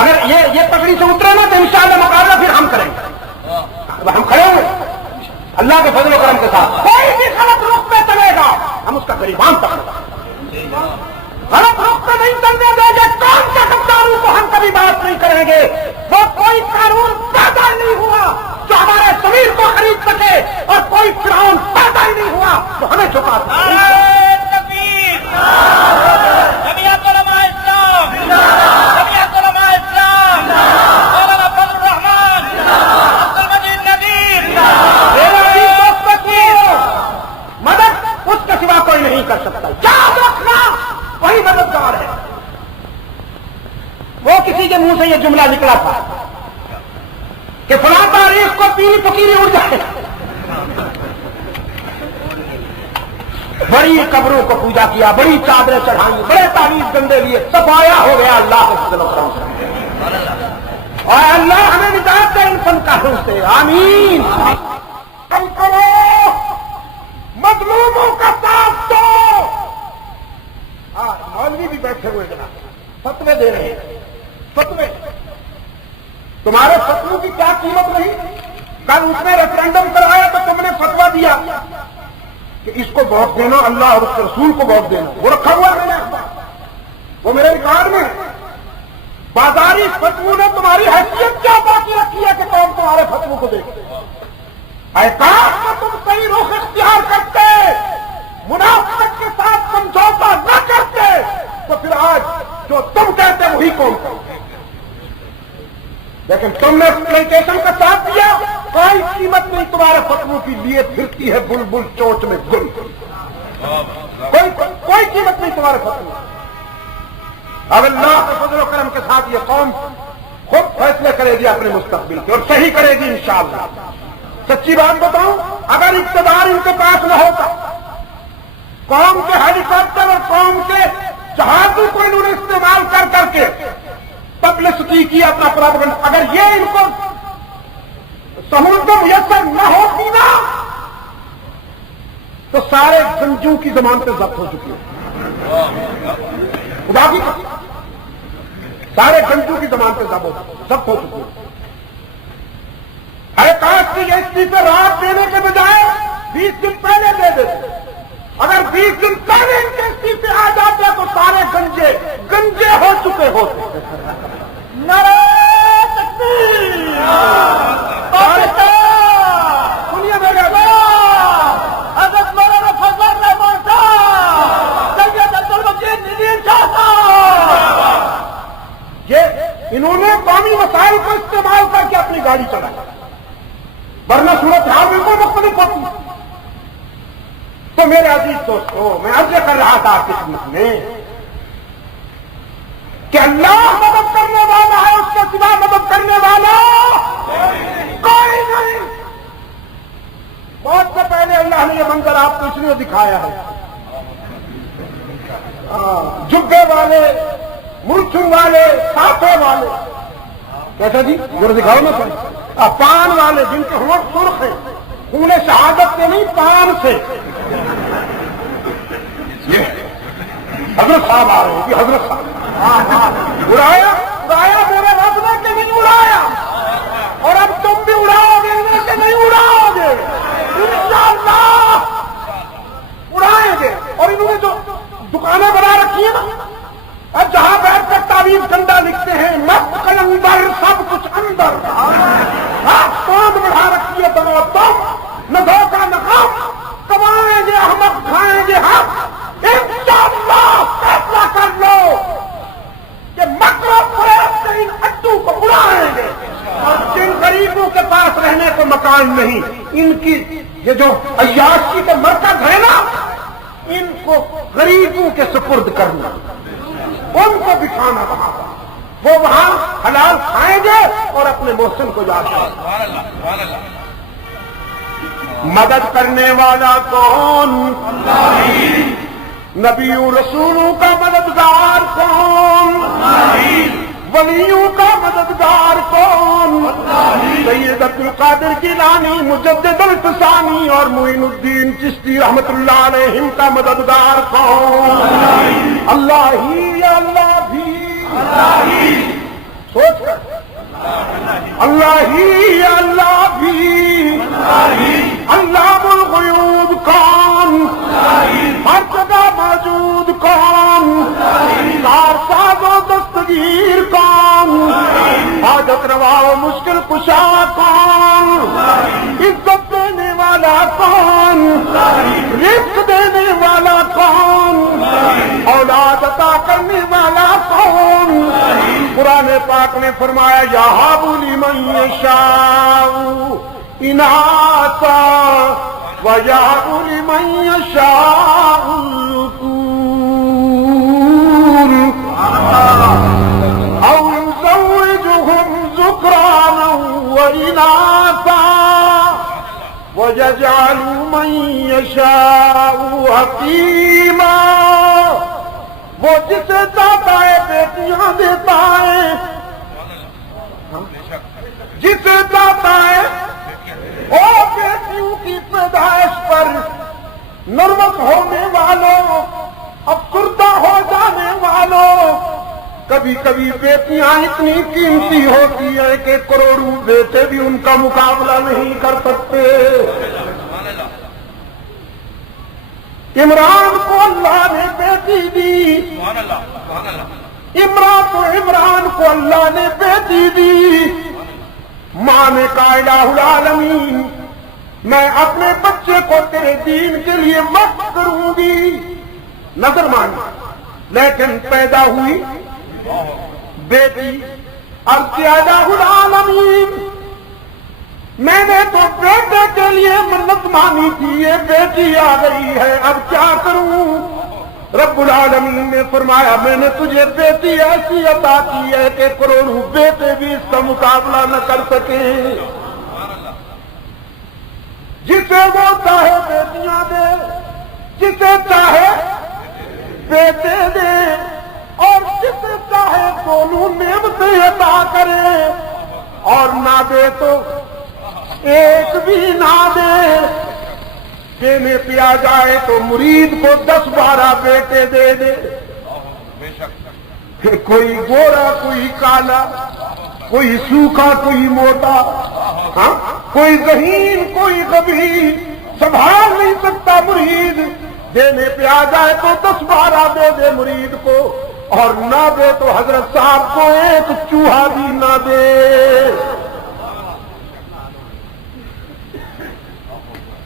اگر یہ پگڑی سے اترے نا تو انشاءاللہ مقابلہ پھر ہم کریں گے. ہم کھڑے ہوں گے اللہ کے فضل و کرم کے ساتھ. کوئی بھی غلط رخ پہ چلے گا ہم اس کا گریبان تک غلط رخ پہ نہیں چلنے دیں گے. کون سے غداروں کو ہم کبھی بات نہیں کریں گے. وہ کوئی قانون پیدا نہیں ہوا جو ہمارے ضمیر کو خرید سکے اور کوئی فرعون پیدا ہی نہیں ہوا جو ہمیں جھکا سکے. جمعیت علماء اسلام، جمعیت علماء اسلام، مولانا فضل الرحمان، عبد المجید نذیر. میرا بھی دوست مدد اس کے سوا کوئی نہیں کر سکتا. یاد رکھنا وہی مددگار ہے. وہ کسی کے منہ سے یہ جملہ نکلا تھا کہ فلاں تاریخ کو پیری فقیری اڑ جائے. بڑی قبروں کو پوجا کیا، بڑی چادریں چڑھائی، بڑے تعویذ گندے لیے، صفایا ہو گیا اللہ کے فضل و کرم سے. اور اللہ ہمیں نجات دے ان فنکاروں سے. آمین. کم کرو مظلوموں کا ساتھ دو. مولوی بھی بیٹھے ہوئے جناب فتوے دے رہے ہیں. فتوے تمہارے فتووں کی کیا قیمت نہیں. کل اس نے ریفرینڈم کروایا تو تم نے فتوا دیا کہ اس کو ووٹ دینا اللہ اور اس کے رسول کو ووٹ دینا. وہ رکھا ہوا ہے وہ میرے ریکارڈ میں. بازاری فتووں نے تمہاری حیثیت کیا باقی رکھی ہے کہ قوم تمہارے فتووں کو دیکھتے. کاش میں تم صحیح رخ اختیار کرتے، منافقت کے ساتھ سمجھوتا نہ کرتے تو پھر آج جو تم کہتے وہی قوم کرتے. لیکن تم نے ایکسپلائٹیشن کا ساتھ دیا. کوئی قیمت نہیں تمہارے فتووں کی لیے پھرتی ہے بلبل چوچ میں گل. کوئی قیمت نہیں تمہارے فتووں. اب اللہ کے فضل و کرم کے ساتھ یہ قوم خود فیصلے کرے گی اپنے مستقبل کے اور صحیح کرے گی انشاءاللہ. سچی بات بتاؤں، اگر اقتدار ان کے پاس نہ ہوتا، قوم کے ہیلی کاپٹر اور قوم کے جہازوں کو انہوں نے استعمال کر کر کے پبلسٹی کی اپنا پروپیگنڈا، اگر یہ ان کو سہولتیں میسر نہ ہوتی نا تو سارے گنجوں کی ضمانتیں ضبط ہو چکی ہیں. خدا کی سارے گنجوں کی ضمانتیں ضبط ہو چکی ہیں. ارے کاش کی استعفے رات دینے کے بجائے 20 دن پہلے دے دیتے. اگر 20 دن پہلے ان کے استعفے آ جاتے تو سارے گنجے ہو چکے ہوتے. نعرہ تکبیر. سنیے میرے حضرت مولانا فضل الرحمان صاحب، سید عبد المجید نذیر صاحب، یہ انہوں نے قومی وسائل کو استعمال کر کے اپنی گاڑی چلائی، ورنہ صورت حال بالکل مختلف ہوتی. تو میرے عزیز دوستو، میں عرض کر رہا تھا آپ کی خدمت میں کہ اللہ مدد کرنے والا ہے، اس کے سوا مدد کرنے والا کوئی نہیں. بہت سے پہلے اللہ نے یہ منظر آپ کو اس لیے دکھایا ہے. جبے والے، مرچو والے، ساتھوں والے، کیسا جی ذرا دکھاؤ نا سر. پان والے جن کے ہونٹ سرخ ہیں، خون شہادت سے نہیں پان سے. حضرت صاحب آ رہے ہیں کہ حضرت صاحب اڑایا میرے رب نے کہ نہیں اڑایا، اور اب تم بھی اڑاؤ گے کہ نہیں اڑاؤ گے. انشاءاللہ اڑائیں گے. اور انہوں نے جو دکانیں بنا رکھی ہیں نا، اب جہاں بیٹھ کر تعویذ گندا لکھتے ہیں، مست قلندر سب کچھ اندر، توند بڑھا رکھی ہے بنو تم، نہ دھوکہ نہ غم، کمائیں گے احمق، کھائیں گے حق. انشاءاللہ فیصلہ کر لو کہ مکر و فریب سے ان اڈو کو اڑائیں گے. اور جن غریبوں کے پاس رہنے کو مکان نہیں، ان کی یہ جو عیاشی کے مرکز ہے نا، ان کو غریبوں کے سپرد کرنا، ان کو بٹھانا وہاں پر، وہ وہاں حلال کھائیں گے اور اپنے محسن کو یاد کریں گے. مدد کرنے والا کون؟ نبیوں رسولوں کا مددگار کون؟ ولیوں کا مددگار کون؟ سید عبد القادر جیلانی، مجدد الفسانی اور معین الدین چشتی رحمت اللہ علیہم کا مددگار کون؟ اللہ ہی، اللہ بھی. سوچ کر اللہ ہی اللہ بھی اللہ الغیوب کون ہر جگہ موجود کون کارساز و دستگیر کون حاجت روا و مشکل کشا کون عزت دینے والا کون رزق دینے والا کون اولاد عطا کرنے والا کون قرآن پاک نے فرمایا یہاب لمن یشاء اناثا ویہب لمن یشاء او یزوجہم ذکرانا واناثا ویجعل من یشاء حکیما وہ جسے چاہتا ہے بیٹیاں دیتا ہے جسے چاہتا ہے وہ بیٹیوں کی پیدائش پر نرمک ہونے والوں افسردہ ہو جانے والوں کبھی کبھی بیٹیاں اتنی قیمتی ہوتی ہیں کہ کروڑوں بیٹے بھی ان کا مقابلہ نہیں کر سکتے عمران کو اللہ نے بیٹی دی عمران کو اللہ نے بیٹی دی ماں نے کہا الہ العالمین میں اپنے بچے کو تیرے دین کے لیے وقف کروں گی نظر مان لیکن پیدا ہوئی بیٹی اب کیا الہ العالمین میں نے تو بیٹے کے لیے منت مانی تھی یہ بیٹی آ گئی ہے اب کیا کروں رب العالمین نے فرمایا میں نے تجھے بیٹی ایسی عطا کی ہے کہ کروڑوں بیٹے بھی اس کا مقابلہ نہ کر سکیں جسے وہ چاہے بیٹیاں دے جسے چاہے بیٹے دے اور جسے چاہے دونوں نعمتیں عطا کرے اور نہ دے تو ایک بھی نہ دے دینے پیا جائے تو مرید کو 10-12 بیٹے دے دے پھر کوئی گورا کوئی کالا کوئی سوکھا کوئی موٹا ہاں کوئی ذہین کوئی غبی سنبھال نہیں سکتا مرید دینے پہ آ جائے تو 10-12 دے دے مرید کو اور نہ دے تو حضرت صاحب کو ایک چوہا بھی نہ دے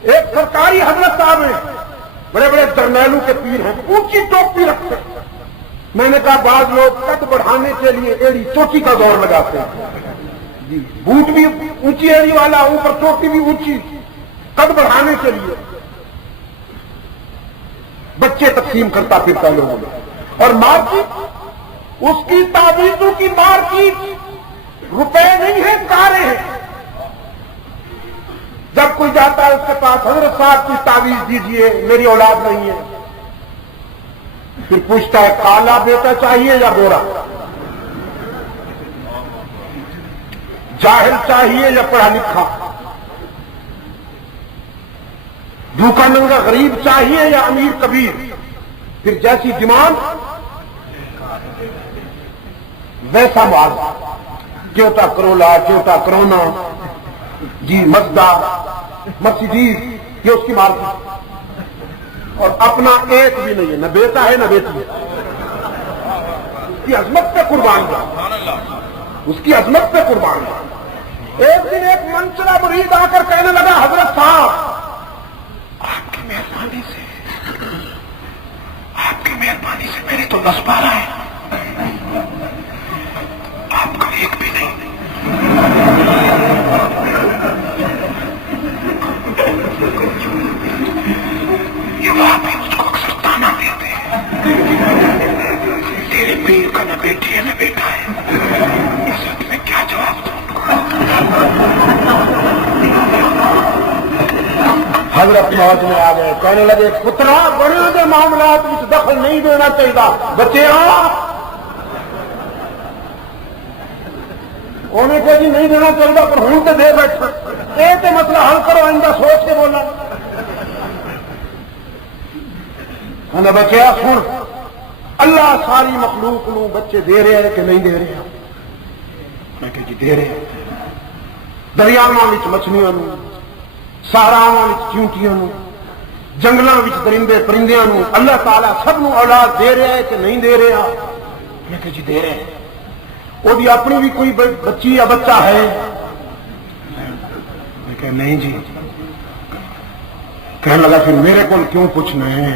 ایک سرکاری حضرت صاحب ہیں بڑے بڑے جرنیلوں کے پیر ہیں اونچی ٹوپی رکھتے ہیں میں نے کہا بعض لوگ قد بڑھانے کے لیے ایڑی چوٹی کا زور لگاتے ہیں جی بوٹ بھی اونچی ایڑی والا اوپر چوٹی بھی اونچی قد بڑھانے کے لیے بچے تقسیم کرتا پھرتا لوگوں میں اور مارکیٹ اس کی تعویذوں کی مارکیٹ روپے نہیں ہیں کاریں ہیں جب کوئی جاتا ہے اس کے پاس حضرت صاحب کی تعویذ دیجئے میری اولاد نہیں ہے پھر پوچھتا ہے کالا بیٹا چاہیے یا گورا جاہل چاہیے یا پڑھا لکھا بھوکا ننگا غریب چاہیے یا امیر کبیر پھر جیسی ڈیمانڈ ویسا مال ٹویوٹا کرولا ٹویوٹا کرونا جی مزدا مرسیڈیز یہ اس کی مارکیٹ اور اپنا ایک بھی نہیں ہے نہ بیٹا ہے نہ بیٹی ہے اس کی عظمت پہ قربان جا اس کی عظمت پہ قربان جا ایک دن ایک منچلا مرید آ کر کہنے لگا حضرت صاحب آپ کی مہربانی سے میرے تو 10-12 ہیں آپ کا ایک بھی نہیں یہ آپ ہی مجھ کو اکثر تانا دیتے ہیں تیرے پیر کا نہ بیٹی ہے نہ بیٹا ہے اس وقت میں کیا جواب دوں حضرت موج میں آ گئے کہنے لگے پترا بڑے کے معاملات میں دخل نہیں دینا چاہیے بچے انہیں کو جی نہیں دینا چاہیے پر ہوں تو دے بیٹھا ایک مسئلہ حل کرو آئندہ سوچ کے بولا بچیا سن اللہ ساری مخلوق نو بچے دے رہے ہیں کہ نہیں دے رہے ہیں دے رہے دریاواں وچ مچھلیاں نو، صحراواں وچ چیونٹیاں نو، جنگلاں وچ درندے پرندیاں نو اللہ تعالیٰ سب نو اولاد دے رہا ہے کہ نہیں دے رہا؟ میں کہ جی دے رہے ہیں۔ وہ بھی اپنی بھی کوئی بچی یا بچہ ہے؟ میں کہ نہیں جی۔ کہنے لگا پھر میرے کو کیوں پوچھنا ہے؟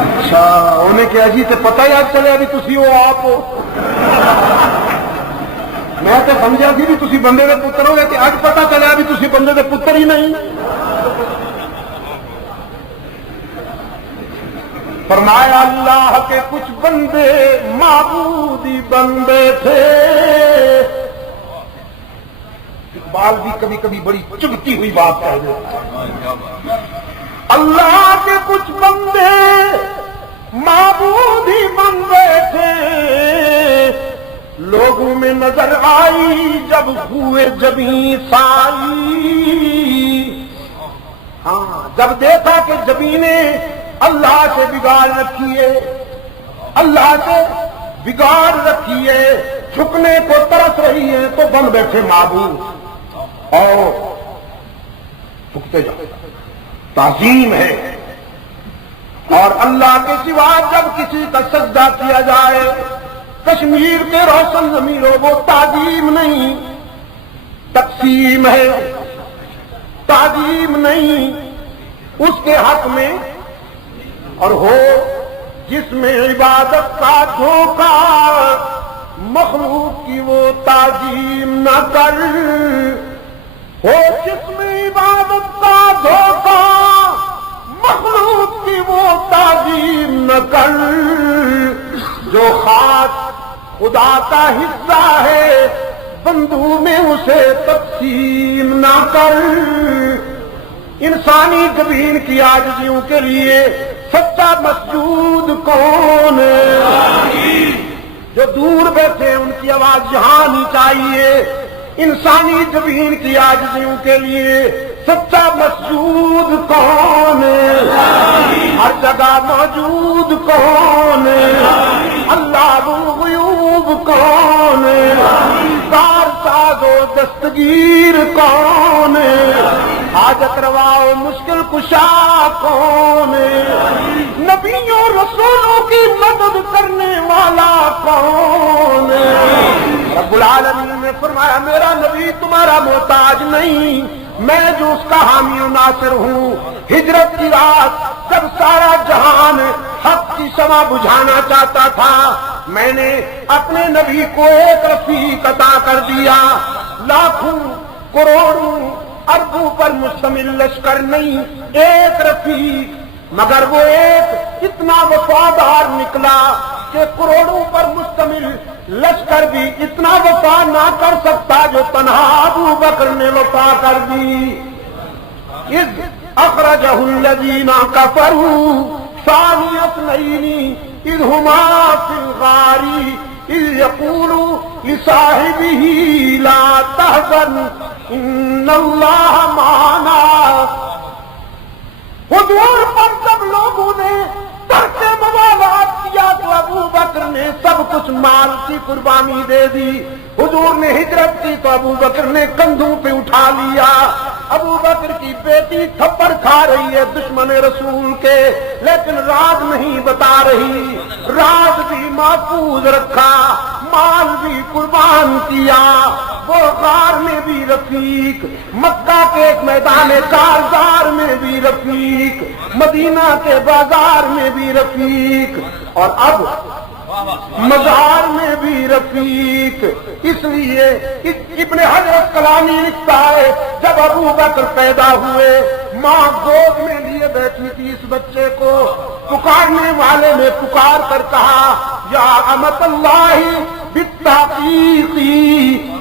اچھا انہیں کیا جی تے پتہ ہی آج چلے ابھی تسی ہو آپ ہو؟ میں تو سمجھا سی بھی تسی بندے دے پتر ہو گئے، اج پتہ چلیا بھی تسی بندے دے پتر ہی نہیں۔ فرمایا اللہ کے کچھ بندے معبودی بندے تھے۔ اقبال بھی کبھی کبھی بڑی چبھتی ہوئی بات کہہ دیتا، اللہ کے کچھ بندے معبودی بندے تھے، لوگوں میں نظر آئی جب ہوئے جبیں سائی۔ ہاں جب دیکھا کہ جبینیں اللہ سے بگاڑ رکھی ہے، اللہ سے بگاڑ رکھی ہے، جھکنے کو ترس رہی ہے، تو بن بیٹھے معبود اور جھکتے جاؤ، تعظیم ہے۔ اور اللہ کے سوا جب کسی کا سجدہ کیا جائے، کشمیر کے روشن ضمیروں وہ تعظیم نہیں، تقسیم ہے، تعظیم نہیں اس کے حق میں، اور ہو جس میں عبادت کا دھوکہ، مخلوق کی وہ تعظیم نہ کر۔ ہو جس میں عبادت کا دھوکہ، مخلوق کی وہ تعظیم نہ کر۔ جو خاص خدا کا حصہ ہے، بندوں میں اسے تقسیم نہ کر۔ انسانی جبین کی عاجزیوں کے لیے سچا مسجود کون ہے؟ جو دور بیٹھے ان کی آواز یہاں نہیں چاہیے۔ انسانی جبین کی عاجزیوں کے لیے سچا مسجود کون ہے؟ ہر جگہ موجود کون ہے؟ اللہ الغیوب کون ہے؟ کار ساز و دستگیر کون ہے؟ حاجت روا و مشکل کشا کون ہے؟ نبیوں رسولوں کی مدد کرنے والا کون ہے؟ رب العالمین نے فرمایا میرا نبی تمہارا محتاج نہیں، میں جو اس کا حامی و ناصر ہوں۔ ہجرت کی رات جب سارا جہان حق کی شمع بجھانا چاہتا تھا، میں نے اپنے نبی کو ایک رفیق عطا کر دیا۔ لاکھوں کروڑوں اربوں پر مشتمل لشکر نہیں، ایک رفیق، مگر وہ ایک اتنا وفادار نکلا کہ کروڑوں پر مشتمل لشکر بھی اتنا وفا نہ کر سکتا جو تنہا ابو بکر نے وفا کر دی۔ اذ اخرجہ الذین کفروا ثانی اثنین اذ ہما فی الغار اذ یقول لصاحبہ لا تحزن ان اللہ معنا۔ حضور پر سب لوگوں نے ترک موالات کیا تو ابو بکر نے سب کچھ مال کی قربانی دے دی۔ حضور نے ہجرت کی تو ابو بکر نے کندھوں پہ اٹھا لیا۔ ابو بکر کی بیٹی تھپڑ کھا رہی ہے دشمن رسول کے، لیکن راز نہیں بتا رہی، راز بھی محفوظ رکھا، مال بھی قربان کیا۔ وہ غار میں بھی رفیق، مکہ کے ایک میدان کارزار میں بھی رفیق، مدینہ کے بازار میں بھی رفیق، اور اب مزار میں بھی رفیق۔ اس لیے ابن حضرت کلانی لکھتا ہے جب ابو بکر پیدا ہوئے، ماں گود میں لیے بیٹھی تھی اس بچے کو، پکارنے والے نے پکار کر کہا یا امت اللہ بالتحقیقی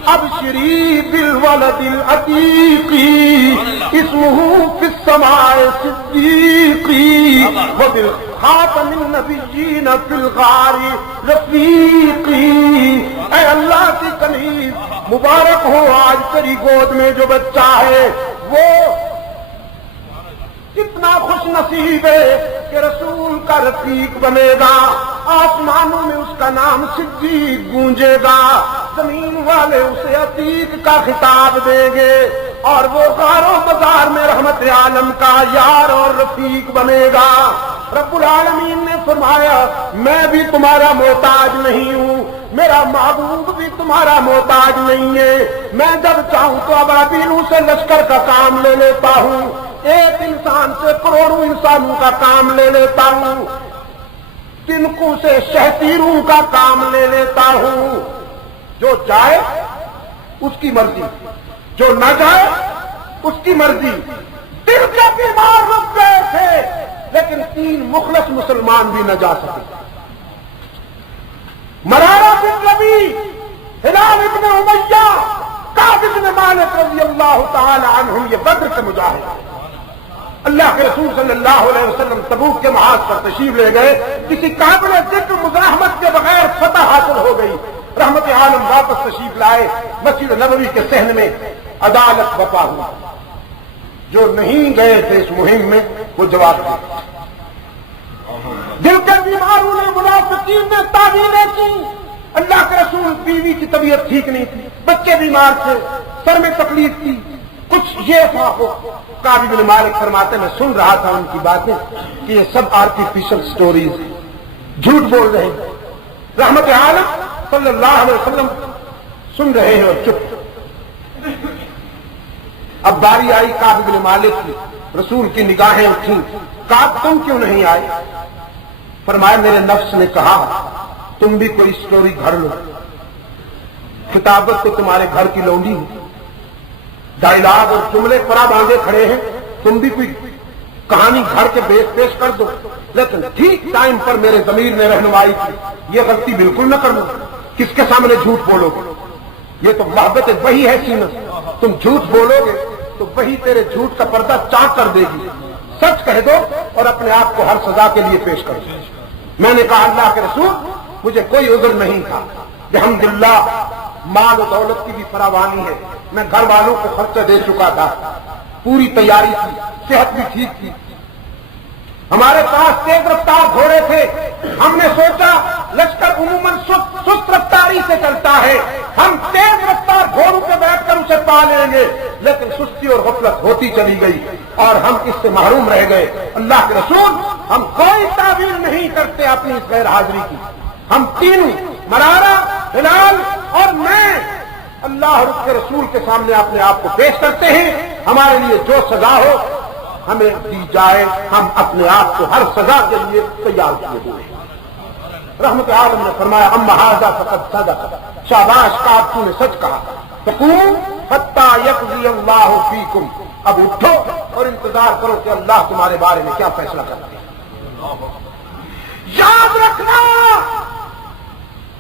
ابشری بالولد العتیقی اسمہ فی السماء صدیقی وبالخاتم النبیین فی الغار رفیقی۔ اے اللہ کی کنیز مبارک ہو آج تیری گود میں جو بچہ ہے، وہ کتنا خوش نصیب ہے کہ رسول کا رفیق بنے گا۔ آسمانوں میں اس کا نام صدیق گونجے گا، زمین والے اسے عتیق کا خطاب دیں گے، اور وہ غار و بازار میں رحمت عالم کا یار اور رفیق بنے گا۔ رب العالمین نے فرمایا میں بھی تمہارا محتاج نہیں ہوں، میرا محبوب بھی تمہارا محتاج نہیں ہے، میں جب چاہوں تو ابابیلوں سے لشکر کا کام لے لیتا ہوں، ایک انسان سے کروڑوں انسانوں کا کام لے لیتا ہوں، تنکوں سے شہتیروں کا کام لے لیتا ہوں، جو جائے اس کی مرضی، جو نہ جائے اس کی مرضی۔ دل کے بیمار رک گئے تھے لیکن 3 مخلص مسلمان بھی نہ جا سکے، مرارہ بن ربیع، ہلال ابن امیہ، کعب بن مالک رضی اللہ تعالی عنہم، یہ بدر کے مجاہد۔ اللہ کے رسول صلی اللہ علیہ وسلم تبوک کے محاذ پر تشریف لے گئے، کسی قابل ذکر مزاحمت کے بغیر فتح حاصل ہو گئی، رحمت عالم واپس تشریف لائے، مسجد نبوی کے صحن میں عدالت بپا ہوا۔ جو نہیں گئے تھے اس مہم میں وہ جواب دے، دل کے بیماروں نے، منافقین نے تعویلیں کی، اللہ کے رسول بیوی کی طبیعت ٹھیک نہیں تھی، بچے بیمار تھے، سر میں تکلیف تھی، کچھ یہ تھا وہ۔ کعب بن مالک فرماتے میں سن رہا تھا ان کی باتیں کہ یہ سب آرٹیفیشل سٹوریز ہیں، جھوٹ بول رہے ہیں۔ رحمت عالم صلی اللہ علیہ وسلم سن رہے ہیں اور چپ۔ اب باری آئی کعب بن مالک کی، رسول کی نگاہیں اٹھیں، کعب تم کیوں نہیں آئے؟ فرمایا میرے نفس نے کہا تم بھی کوئی سٹوری گھڑ لو، کتابت تو تمہارے گھر کی لونڈی ہے، ڈائلاگ اور جملے پرا باندھے کھڑے ہیں، تم بھی کوئی کہانی گھر کے پیش کر دو۔ لیکن ٹھیک ٹائم پر میرے ضمیر نے رہنمائی کی، یہ غلطی بالکل نہ کرنا، کس کے سامنے جھوٹ بولو گے؟ یہ تو محبت وہی ہے سینہ، تم جھوٹ بولو گے تو وہی تیرے جھوٹ کا پردہ چاک کر دے گی، سچ کہہ دو اور اپنے آپ کو ہر سزا کے لیے پیش کر دو۔ میں نے کہا اللہ کے رسول مجھے کوئی عذر نہیں تھا، الحمدللہ مال و دولت کی بھی فراوانی ہے، میں گھر والوں کو خرچہ دے چکا تھا، پوری تیاری تھی، صحت بھی ٹھیک تھی، ہمارے پاس تیز رفتار گھوڑے تھے، ہم نے سوچا لشکر عموماً سست رفتاری سے چلتا ہے، ہم تیز رفتار گھوڑوں پہ بیٹھ کر اسے پا لیں گے، لیکن سستی اور غفلت ہوتی چلی گئی اور ہم اس سے محروم رہ گئے۔ اللہ کے رسول ہم کوئی تعبیر نہیں کرتے اپنی اس غیر حاضری کی، ہم تینوں مرارہ، ہلال اور میں اللہ اور اس کے رسول کے سامنے اپنے آپ کو پیش کرتے ہیں، ہمارے لیے جو سزا ہو ہمیں دی جائے، ہم اپنے آپ کو ہر سزا کے لیے تیار کیے ہوئے ہیں۔ رحمت عالم نے فرمایا اما ھذا فقد صدق، شاباش کعب تو نے سچ کہا، فقوموا حتی یقضی اللہ فیکم، اب اٹھو اور انتظار کرو کہ اللہ تمہارے بارے میں کیا فیصلہ کرتے ہیں۔ یاد رکھنا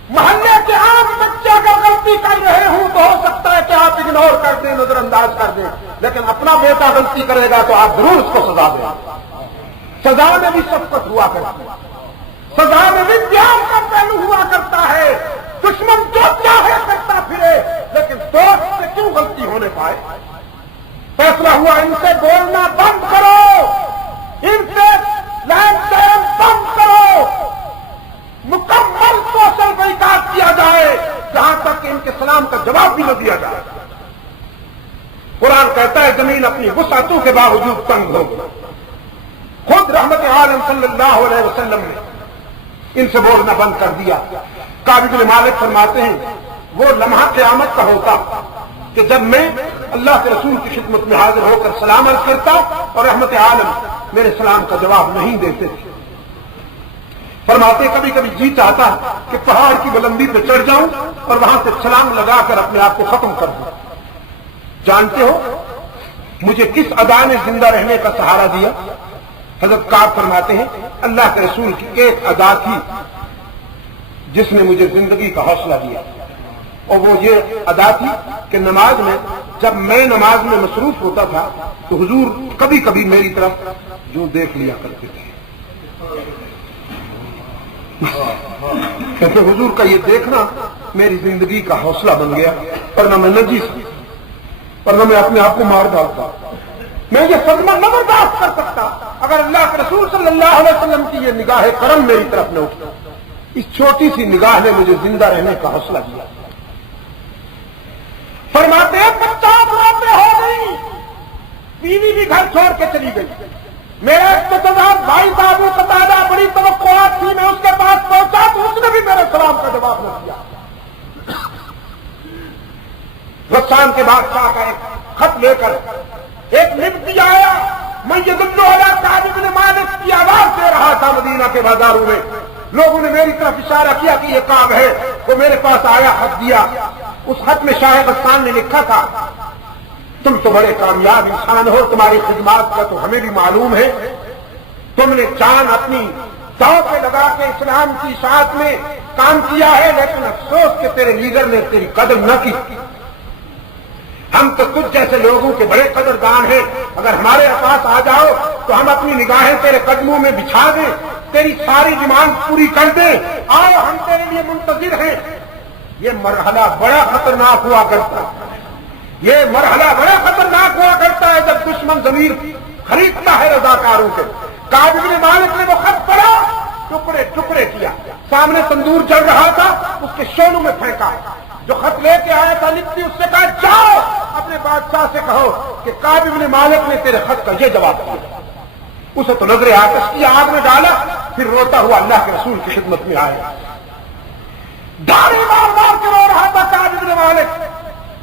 محلے کے عام بچے اگر غلطی کر رہے ہوں تو ہو سکتا ہے کہ آپ اگنور کر دیں، نظر انداز کر دیں، لیکن اپنا بیٹا غلطی کرے گا تو آپ ضرور اس کو سزا دیں۔ سزا میں بھی شفقت ہوا کرتی ہے، سزا میں بھی پیار کا پہلو ہوا کرتا ہے، دشمن جو چاہے کرتا پھرے لیکن دوست سے کیوں غلطی ہونے پائے؟ فیصلہ ہوا ان سے بولنا بند کرو، ان سے لین دین بند کرو، مکمل سوشل بائیکاٹ کیا جائے جہاں تک کہ ان کے سلام کا جواب بھی نہ دیا جائے۔ قرآن کہتا ہے زمین اپنی وسعتوں کے باوجود تنگ ہو، خود رحمت عالم صلی اللہ علیہ وسلم نے ان سے بولنا بند کر دیا۔ کعب بن مالک فرماتے ہیں وہ لمحہ قیامت کا ہوتا کہ جب میں اللہ کے رسول کی خدمت میں حاضر ہو کر سلام عرض کرتا اور رحمت عالم میرے سلام کا جواب نہیں دیتے تھے۔ فرماتے کبھی کبھی جی چاہتا کہ پہاڑ کی بلندی پہ چڑھ جاؤں اور وہاں سے چھلانگ لگا کر اپنے آپ کو ختم کر دوں۔ جانتے ہو مجھے کس ادا نے زندہ رہنے کا سہارا دیا؟ حضرت کعب فرماتے ہیں اللہ کے رسول کی ایک ادا تھی جس نے مجھے زندگی کا حوصلہ دیا، اور وہ یہ ادا تھی کہ نماز میں جب میں نماز میں مصروف ہوتا تھا تو حضور کبھی کبھی میری طرف جو دیکھ لیا کرتے تھے۔ کہتے حضور کا یہ دیکھنا میری زندگی کا حوصلہ بن گیا، ورنہ میں نجیس، ورنہ میں اپنے آپ کو مار ڈالتا، میں یہ صدمہ نہ برداشت کر سکتا اگر اللہ کے رسول صلی اللہ علیہ وسلم کی یہ نگاہ کرم میری طرف نہ اٹھتا۔ اس چھوٹی سی نگاہ نے مجھے زندہ رہنے کا حوصلہ دیا. فرماتے ہیں 50 راتیں ہو گئی، بیوی بھی گھر چھوڑ کے چلی گئی. میرا اقتدار بھائی بابو قتادہ بڑی توقعات تھی، میں اس کے پاس پہنچا تو اس نے بھی میرے سلام کا جواب نہ دیا. غسان کے بادشاہ کا ایک خط لے کر ایک نبی آیا، میں یدل علی کعب بن مالک کی آواز دے رہا تھا مدینہ کے بازاروں میں. لوگوں نے میری طرف اشارہ کیا کہ یہ کعب ہے. وہ میرے پاس آیا، خط دیا. اس خط میں شاہ غسان نے لکھا تھا، تم تو بڑے کامیاب انسان ہو، تمہاری خدمات کا تو ہمیں بھی معلوم ہے. تم نے جان اپنی داؤ پہ لگا کے اسلام کی اشاعت میں کام کیا ہے، لیکن افسوس کہ تیرے لیڈر نے تیری قدر نہ کی. ہم تو تجھ جیسے لوگوں کے بڑے قدردان ہیں، اگر ہمارے پاس آ جاؤ تو ہم اپنی نگاہیں تیرے قدموں میں بچھا دیں، تیری ساری ڈیمانڈ پوری کر دیں. آؤ، ہم تیرے لیے منتظر ہیں. یہ مرحلہ بڑا خطرناک ہوا کرتا ہے، یہ مرحلہ بڑا خطرناک ہوا کرتا ہے جب دشمن ضمیر خریدتا ہے رضاکاروں سے. کعب بن مالک نے وہ خط پڑھا، ٹکڑے ٹکڑے کیا. سامنے تندور جل رہا تھا، اس کے شولوں میں پھینکا. جو خط لے کے آیا تھا لکھتی، اس سے کہا جاؤ اپنے بادشاہ سے کہو کہ کعب بن مالک نے تیرے خط کا یہ جواب دیا. اسے تو نظر آتش کی آگ میں ڈالا، پھر روتا ہوا اللہ کے رسول کی خدمت میں آیا. داڑھی مار مار کے رو رہا تھا کعب بن مالک،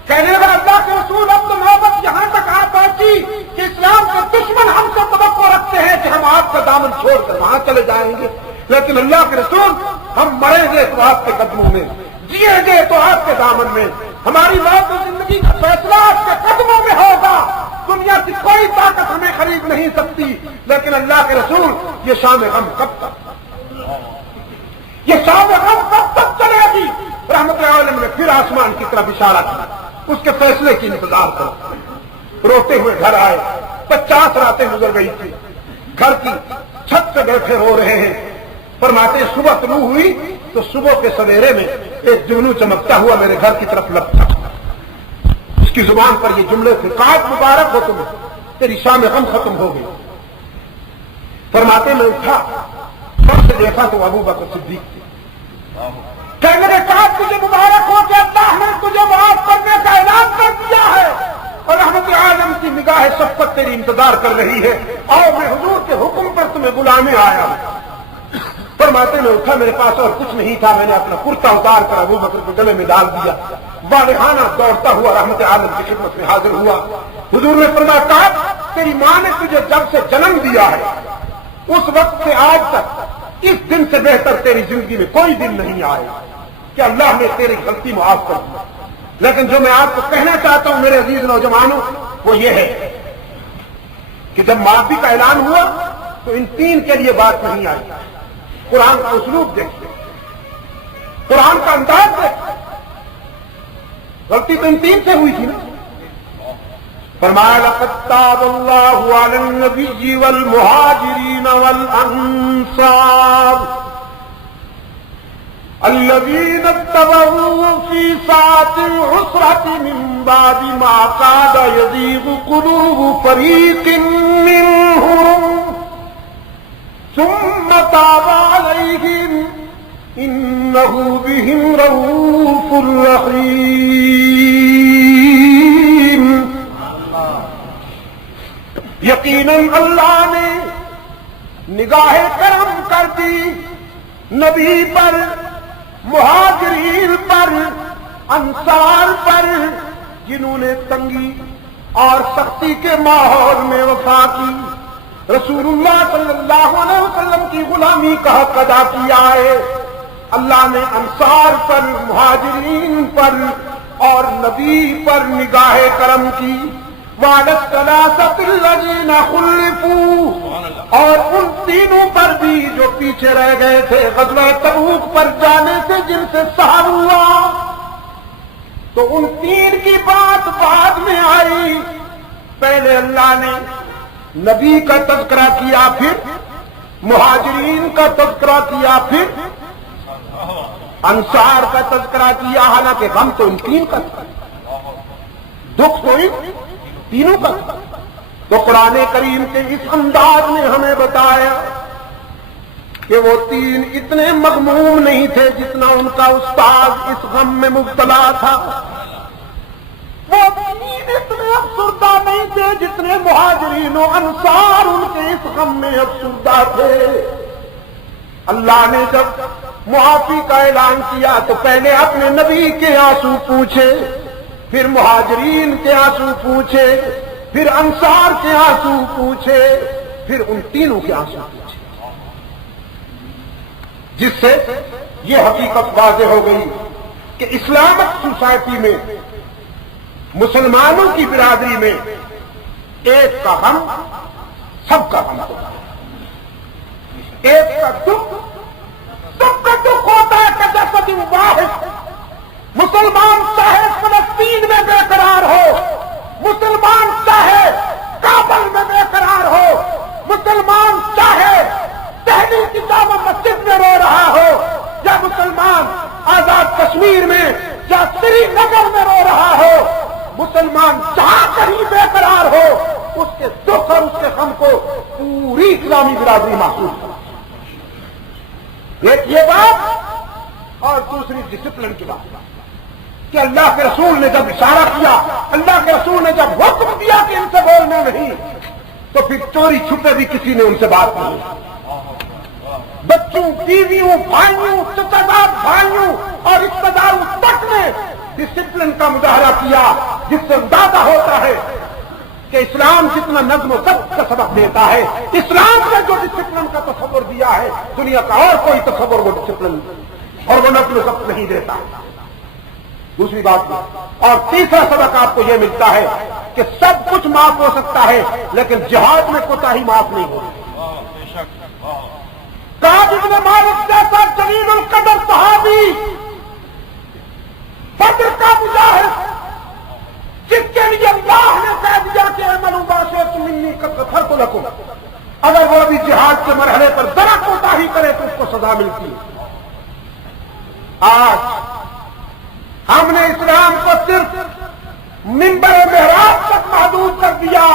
کہنے لگا اللہ کے رسول اب تو نوبت یہاں تک آ پہنچی کہ اسلام کے دشمن ہم سے توقع رکھتے ہیں کہ ہم آپ کا دامن چھوڑ کر وہاں چلے جائیں گے، لیکن اللہ کے رسول ہم مریں گے تو آپ کے قدموں میں، جیے گے تو آپ کے دامن میں. ہماری موت و زندگی کا فیصلہ آپ کے قدموں میں ہوگا. دنیا کی کوئی طاقت ہمیں خرید نہیں سکتی. لیکن اللہ کے رسول یہ شام غم کب تک، یہ شام غم کب تک چلے گی؟ رحمت عالم نے پھر آسمان کی طرف اشارہ کیا، اس کے فیصلے کی انتظار کرو. روتے ہوئے گھر آئے. 50 راتیں گزر گئی تھی. گھر کی چھت پہ بیٹھے رو رہے ہیں. فرماتے صبح طلوع ہوئی تو صبح کے سویرے میں ایک جگنو چمکتا ہوا میرے گھر کی طرف لپکا. اس کی زبان پر یہ جملے تھے، کعب مبارک ہو تمہیں، تیری شام غم ختم ہو گئی. فرماتے میں اٹھا، سب سے دیکھا تو ابو بکر صدیق تھے. کہنے لگے کعب تجھے مبارک ہو کہ اللہ نے تجھے معاف کرنے کا اعلان کر دیا ہے اور رحمت عالم کی نگاہ شفقت تیری انتظار کر رہی ہے. اور میں حضور کے حکم پر تمہیں بلانے آیا ہوں. فرماتے میں اٹھا، میرے پاس اور کچھ نہیں تھا. میں نے اپنا کرتا اتار کر ابو بکر کے گلے میں ڈال دیا. والہانہ دوڑتا ہوا رحمت عالم کی خدمت میں حاضر ہوا. حضور نے فرمایا کعب تیری ماں نے تجھے جب سے جنم دیا ہے اس وقت سے آج تک اس دن سے بہتر تیری زندگی میں کوئی دن نہیں آیا کہ اللہ نے تیری غلطی معاف کر دی. لیکن جو میں آپ کو کہنا چاہتا ہوں میرے عزیز نوجوانوں، وہ یہ ہے کہ جب معافی کا اعلان ہوا تو ان 3 کے لیے بات نہیں آئی. قرآن کا اسلوب دیکھتے، قرآن کا انداز دیکھتے. غلطی تو ان 3 سے ہوئی تھی نا. فرمایا لقد تاب اللہ علی النبی والمہاجرین والانصار الذین اتبعوه فی ساعة العسرة من بعد ما كاد يزيغ قلوب فريق منهم ثم تاب عليهم إنه بهم رؤوف رحيم. یقیناً اللہ نے نگاہ کرم کر دی نبی پر، مہاجرین پر، انصار پر، جنہوں نے تنگی اور سختی کے ماحول میں وفا کی، رسول اللہ صلی اللہ علیہ وسلم کی غلامی کا حق ادا کیا ہے. اللہ نے انصار پر، مہاجرین پر اور نبی پر نگاہ کرم کی. وعلى الثلاثة الذين خلفوا، اور ان 3 پر بھی جو پیچھے رہ گئے تھے غزوہ تبوک پر جانے سے، جن سے سہر ہوا. تو ان 3 کی بات بعد میں آئی. پہلے اللہ نے نبی کا تذکرہ کیا، پھر مہاجرین کا تذکرہ کیا، پھر انصار کا تذکرہ کیا. حالانکہ غم تو ان 3 کا تھا، دکھ تو ان 3 کا. تو قرآن کریم کے اس انداز نے ہمیں بتایا کہ وہ تین اتنے مغموم نہیں تھے جتنا ان کا استاد اس غم میں مبتلا تھا. وہ تین اتنے افسردہ نہیں تھے جتنے مہاجرین و انصار ان کے اس غم میں افسردہ تھے. اللہ نے جب معافی کا اعلان کیا تو پہلے اپنے نبی کے آنسو پوچھے، پھر مہاجرین کے آنسو پوچھے، پھر انصار کے آنسو پوچھے، پھر ان تینوں کے آنسو پوچھے، جس سے یہ حقیقت واضح ہو گئی کہ اسلامک سوسائٹی میں، مسلمانوں کی برادری میں ایک کا غم سب کا غم ہوتا ہے. ایک کا دکھ سب کا دکھ ہوتا ہے کہ جسد واحد. مسلمان چاہے فلسطین میں بے قرار ہو، مسلمان چاہے کابل میں بے قرار ہو، مسلمان چاہے دہلی کی جامع مسجد میں رو رہا ہو، یا مسلمان آزاد کشمیر میں یا سری نگر میں رو رہا ہو، مسلمان جہاں کہیں بے قرار ہو، اس کے دکھ اور اس کے غم کو پوری اسلامی برادری محسوس کرے. ایک یہ بات، اور دوسری ڈسپلن کی بات کہ اللہ کے رسول نے جب اشارہ کیا، اللہ کے رسول نے جب حکم دیا کہ ان سے بولنا نہیں، تو پھر چوری چھپے بھی کسی نے ان سے بات نہیں. بچوں، بیویوں، بھائیوں، چچا زاد بھائیوں اور رشتہ داروں تک نے ڈسپلن کا مظاہرہ کیا، جس سے اندازہ ہوتا ہے کہ اسلام جتنا نظم و ضبط کا سبق دیتا ہے، اسلام نے جو ڈسپلن کا تصور دیا ہے، دنیا کا اور کوئی تصور وہ ڈسپلن اور وہ نظم و ضبط نہیں دیتا. دوسری بات، اور تیسرا سبق آپ کو یہ ملتا ہے کہ سب کچھ معاف ہو سکتا ہے لیکن جہاد میں کوتاہی معاف نہیں ہوتی. کعب بن مالک جیسا جلیل القدر صحابی، بدر کا مجاہد، جس کے لیے اللہ نے کہہ دیا کہ اعملوا ما شئتم انی قد غفرت لکم، اگر وہ بھی جہاد کے مرحلے پر ذرا کوتاہی کرے تو اس کو سزا ملتی ہے. آج ہم نے اسلام کو صرف منبر محراب تک محدود کر دیا،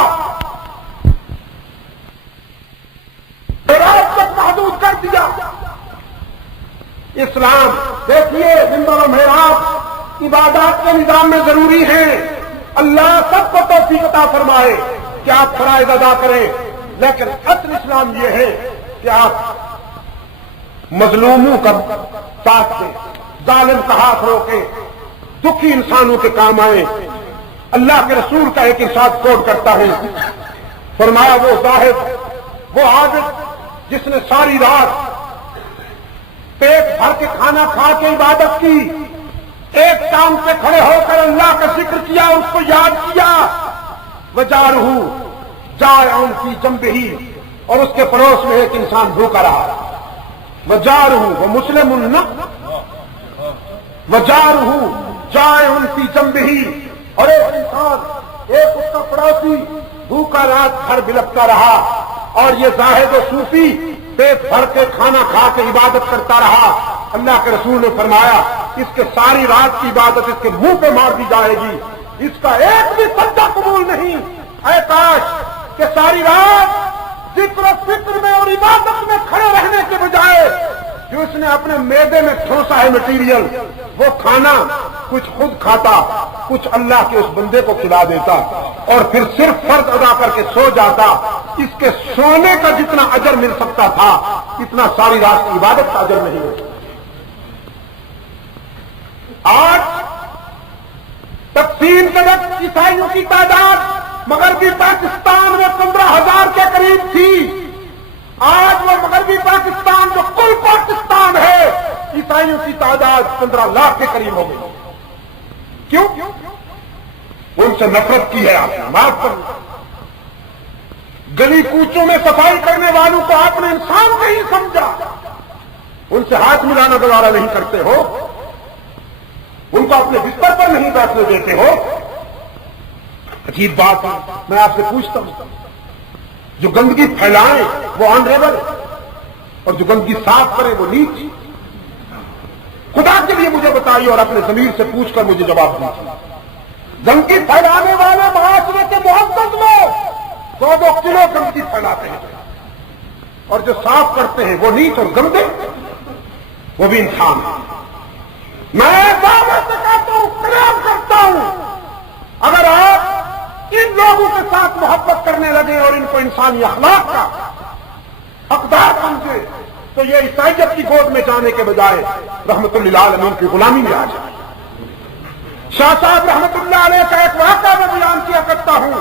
محراب تک محدود کر دیا. اسلام دیکھیے، منبر و محراب عبادات کے نظام میں ضروری ہیں. اللہ سب کو توفیق عطا فرمائے کہ آپ فرائض ادا کریں، لیکن اصل اسلام یہ ہے کہ آپ مظلوموں کا ساتھ دیں، ظالم کا ہاتھ روکیں، دکھی انسانوں کے کام آئیں. اللہ کے رسول کا ایک ارشاد کوٹ کرتا ہے، فرمایا وہ زاہد، وہ عابد جس نے ساری رات پیٹ بھر کے کھانا کھا کے عبادت کی، ایک ٹانگ پہ کھڑے ہو کر اللہ کا ذکر کیا، اس کو یاد کیا، وجارہ جائع فی جنبہ، اور اس کے پڑوس میں ایک انسان بھوکا رہا، وجارہ وہ مسلم نہ، وجارہ جائع فی جنبہ، اور ایک انسان، ایک اس کا پڑوسی بھوکا رات بھر بلکتا رہا، اور یہ زاہد و صوفی پیٹ بھر کے کھانا کھا کے عبادت کرتا رہا. اللہ کے رسول نے فرمایا اس کے ساری رات کی عبادت اس کے منہ پہ مار دی جائے گی، اس کا ایک بھی سجدہ قبول نہیں. اے کاش کہ ساری رات ذکر و فکر میں اور عبادت میں کھڑے رہنے کے بجائے جو اس نے اپنے معدے میں ٹھوسا ہے مٹیریل، وہ کھانا کچھ خود کھاتا، کچھ اللہ کے اس بندے کو کھلا دیتا، اور پھر صرف فرض ادا کر کے سو جاتا. اس کے سونے کا جتنا اجر مل سکتا تھا اتنا ساری رات کی عبادت کا اجر نہیں ہوتا. آج تقسیم کے وقت عیسائیوں کی تعداد مغربی پاکستان میں 15,000 کے قریب تھی. آج وہ مغربی پاکستان جو کل پاکستان ہے، عیسائیوں کی تعداد 15 لاکھ کے قریب ہو گئی. کیوں؟ ان سے نفرت کی ہے آپ نے، معاف کر. گلی کوچوں میں صفائی کرنے والوں کو آپ نے انسان نہیں سمجھا، ان سے ہاتھ ملانا گوارا نہیں کرتے ہو، ان کو اپنے بستر پر نہیں بیٹھنے دیتے ہو. عجیب بات ہے. میں آپ سے پوچھتا ہوں، جو گندگی پھیلائیں وہ آنریبل، اور جو گندگی صاف کرے وہ نیچ. خدا کے لیے مجھے بتائیے اور اپنے ضمیر سے پوچھ کر مجھے جواب دیجیے. گندگی پھیلانے والے معاشرے کے معزز لوگ 2-2 کلو گندگی پھیلاتے ہیں، اور جو صاف کرتے ہیں وہ نیچ اور گندے، وہ بھی انسان ہے۔ میں دعوت سے کہتا ہوں، کلام کرتا ہوں، اگر آپ ان لوگوں کے ساتھ محبت کرنے لگے اور ان کو انسانی اخلاق کا حقدار سمجھے تو یہ عیسائیت کی گود میں جانے کے بجائے رحمت اللہ علیہ کی غلامی میں آ جائے۔ شاہ صاحب رحمت اللہ علیہ کا ایک واقعہ میں بیان کیا کرتا ہوں۔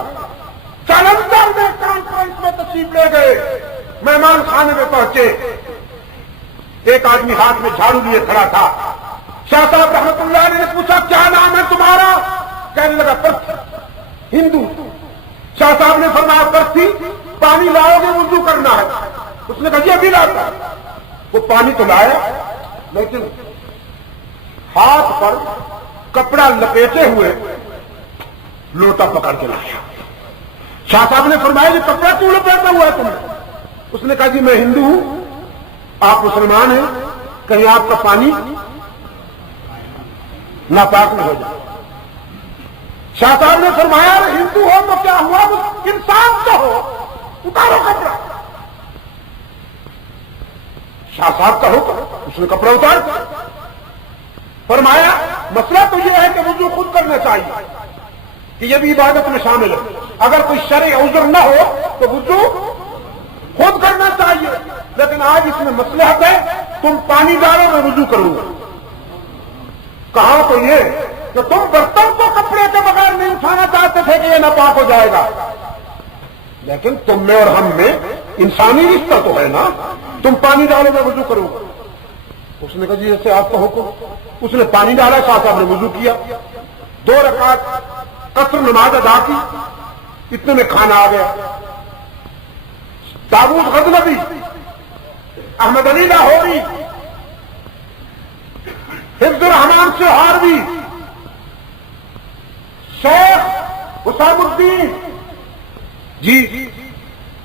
جلندھر میں کانفرنس میں تشریف لے گئے، مہمان خانے میں پہنچے، ایک آدمی ہاتھ میں جھاڑو لیے کھڑا تھا۔ شاہ صاحب رحمت اللہ علیہ نے پوچھا کیا نام ہے تمہارا؟ کہنے لگا پرتھی، ہندو۔ شاہ صاحب نے فرمایا پرتھی پانی لاؤ گے وضو کرنا ہے؟ اس نے کہا جی ابھی لاتا۔ وہ پانی تو لایا لیکن ہاتھ پر کپڑا لپیٹے ہوئے لوٹا پکڑ کے لایا۔ شاہ صاحب نے فرمایا یہ کپڑا کیوں لپیٹا ہوا ہے تم نے؟ اس نے کہا جی میں ہندو ہوں، آپ مسلمان ہیں، کہیں آپ کا پانی ناپاک نہ ہو جائے۔ شاہ صاحب نے فرمایا ہندو ہو تو کیا ہوا، انسان تو ہو، اتارو کپڑا۔ شاہ صاحب کا حکم، اس نے کپڑا اتار دیا۔ فرمایا مسئلہ تو یہ ہے کہ وضو خود کرنا چاہیے، کہ یہ بھی عبادت میں شامل ہے۔ اگر کوئی شرعی عذر نہ ہو تو وضو خود کرنا چاہیے، لیکن آج اس میں مصلحت ہے تم پانی ڈالو میں وضو کروں گا۔ کہا تو یہ کہ تم برتن کو کپڑے کے بغیر نہیں اٹھانا چاہتے تھے کہ یہ ناپاک ہو جائے گا، لیکن تم میں اور ہم میں انسانی رشتہ تو ہے نا، تم پانی ڈالو میں وضو کروں گا۔ اس نے کہا جی ایسے آپ کا حکم۔ اس نے پانی ڈالا، شاہ صاحب نے وضو کیا، 2 رکعت قصر نماز ادا کی، اتنے میں کھانا آ گیا۔ داؤد غزنوی، احمد علی لاہوری، حفظ الرحمان سہاروی، شیخ حسام الدین جی،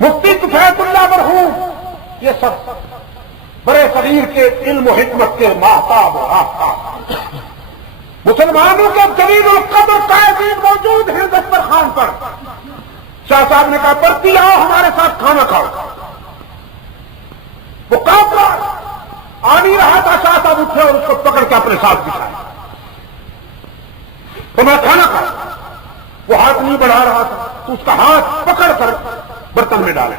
مفتی طفیل اللہ مرحوم، یہ سب بڑے صغیر کے علم و حکمت کے ماہتاب و آفتاب، مسلمانوں کے جلیل القدر قائدین موجود ہیں دسترخوان پر۔ شاہ صاحب نے کہا پرتی آؤ ہمارے ساتھ کھانا کھاؤ۔ وہ کافر آ نہیں رہا تھا، شاہ صاحب اٹھے اور اس کو پکڑ کے اپنے ساتھ بٹھایا تو میں کھانا کھا۔ وہ ہاتھ نہیں بڑھا رہا تھا تو اس کا ہاتھ پکڑ کر برتن میں ڈالے،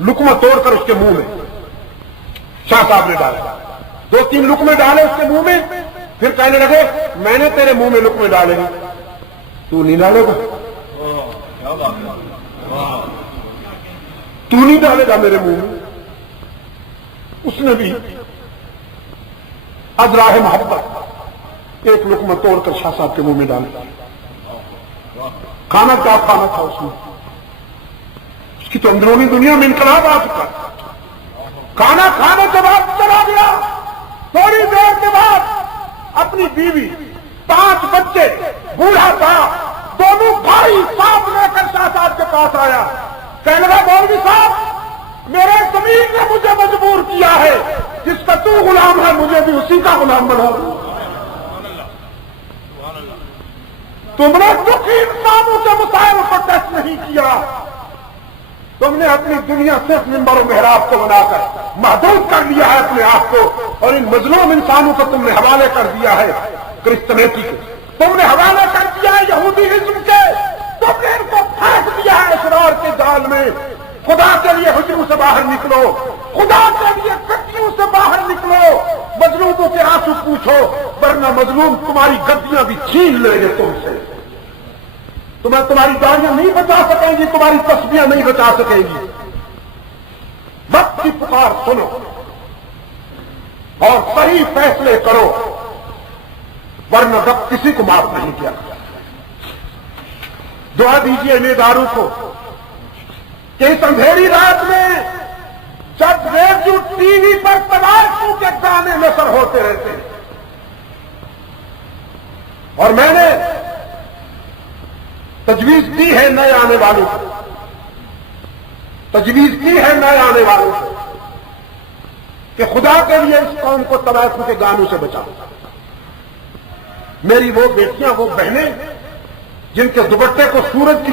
لقمہ توڑ کر اس کے منہ میں شاہ صاحب نے ڈالا، 2-3 لقمے ڈالے اس کے منہ میں، پھر کہنے لگے میں نے تیرے منہ میں لقمے ڈالے ہیں، تو نہیں ڈالے گا، تو نہیں ڈالے گا میرے منہ میں۔ اس نے بھی از راہ محبت ایک لقمہ توڑ کر شاہ صاحب کے منہ میں ڈالا۔ کھانا کیا کھانا تھا اس میں، اس کی تو اندرونی دنیا میں انقلاب آ چکا۔ کھانا کھانے کے بعد چلا گیا، تھوڑی دیر کے بعد اپنی بیوی، 5 بچے، بوڑھا تھا، دونوں بھائی ساتھ لے کر شاہ صاحب کے پاس آیا۔ کہنے لگا مولوی صاحب میرے زمین نے مجھے مجبور کیا ہے، جس کا تو غلام ہے مجھے بھی اسی کا غلام بنا۔ تم نے دکھی انسانوں کے مسائل کو ٹچ نہیں کیا، تم نے اپنی دنیا صرف منبر و محراب کو بنا کر محدود کر لیا ہے اپنے آپ کو، اور ان مظلوم انسانوں کو تم نے حوالے کر دیا ہے کرسچنیتی کے، تم نے حوالے کر دیا ہے یہودیزم کے، تم نے ان کو پھینک دیا ہے اسرار کے جال میں۔ خدا کے لیے حجروں سے باہر نکلو، خدا کے لیے گدیوں سے باہر نکلو، مظلوموں کے آنسو پوچھو، ورنہ مظلوم تمہاری گدیاں بھی چھین لیں گے تم سے، تمہاری داڑیاں نہیں بچا سکیں گی، تمہاری تسبیحیں نہیں بچا سکیں گی۔ وقت کی پکار سنو اور صحیح فیصلے کرو، ورنہ وقت کسی کو معاف نہیں کیا۔ دعا دیجیے میداروں کو کہ اس اندھیری رات میں جب ریڈیو ٹی وی پر تلاشوں کے گانے نشر ہوتے رہتے ہیں، اور میں نے تجویز دی ہے نئے آنے والوں کو، تجویز دی ہے نئے آنے والوں کو کہ خدا کے لیے اس قوم کو تلاشوں کے گانوں سے بچاؤ۔ میری وہ بیٹیاں، وہ بہنیں جن کے دوپٹے کو سورج کی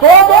2-2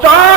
4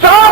4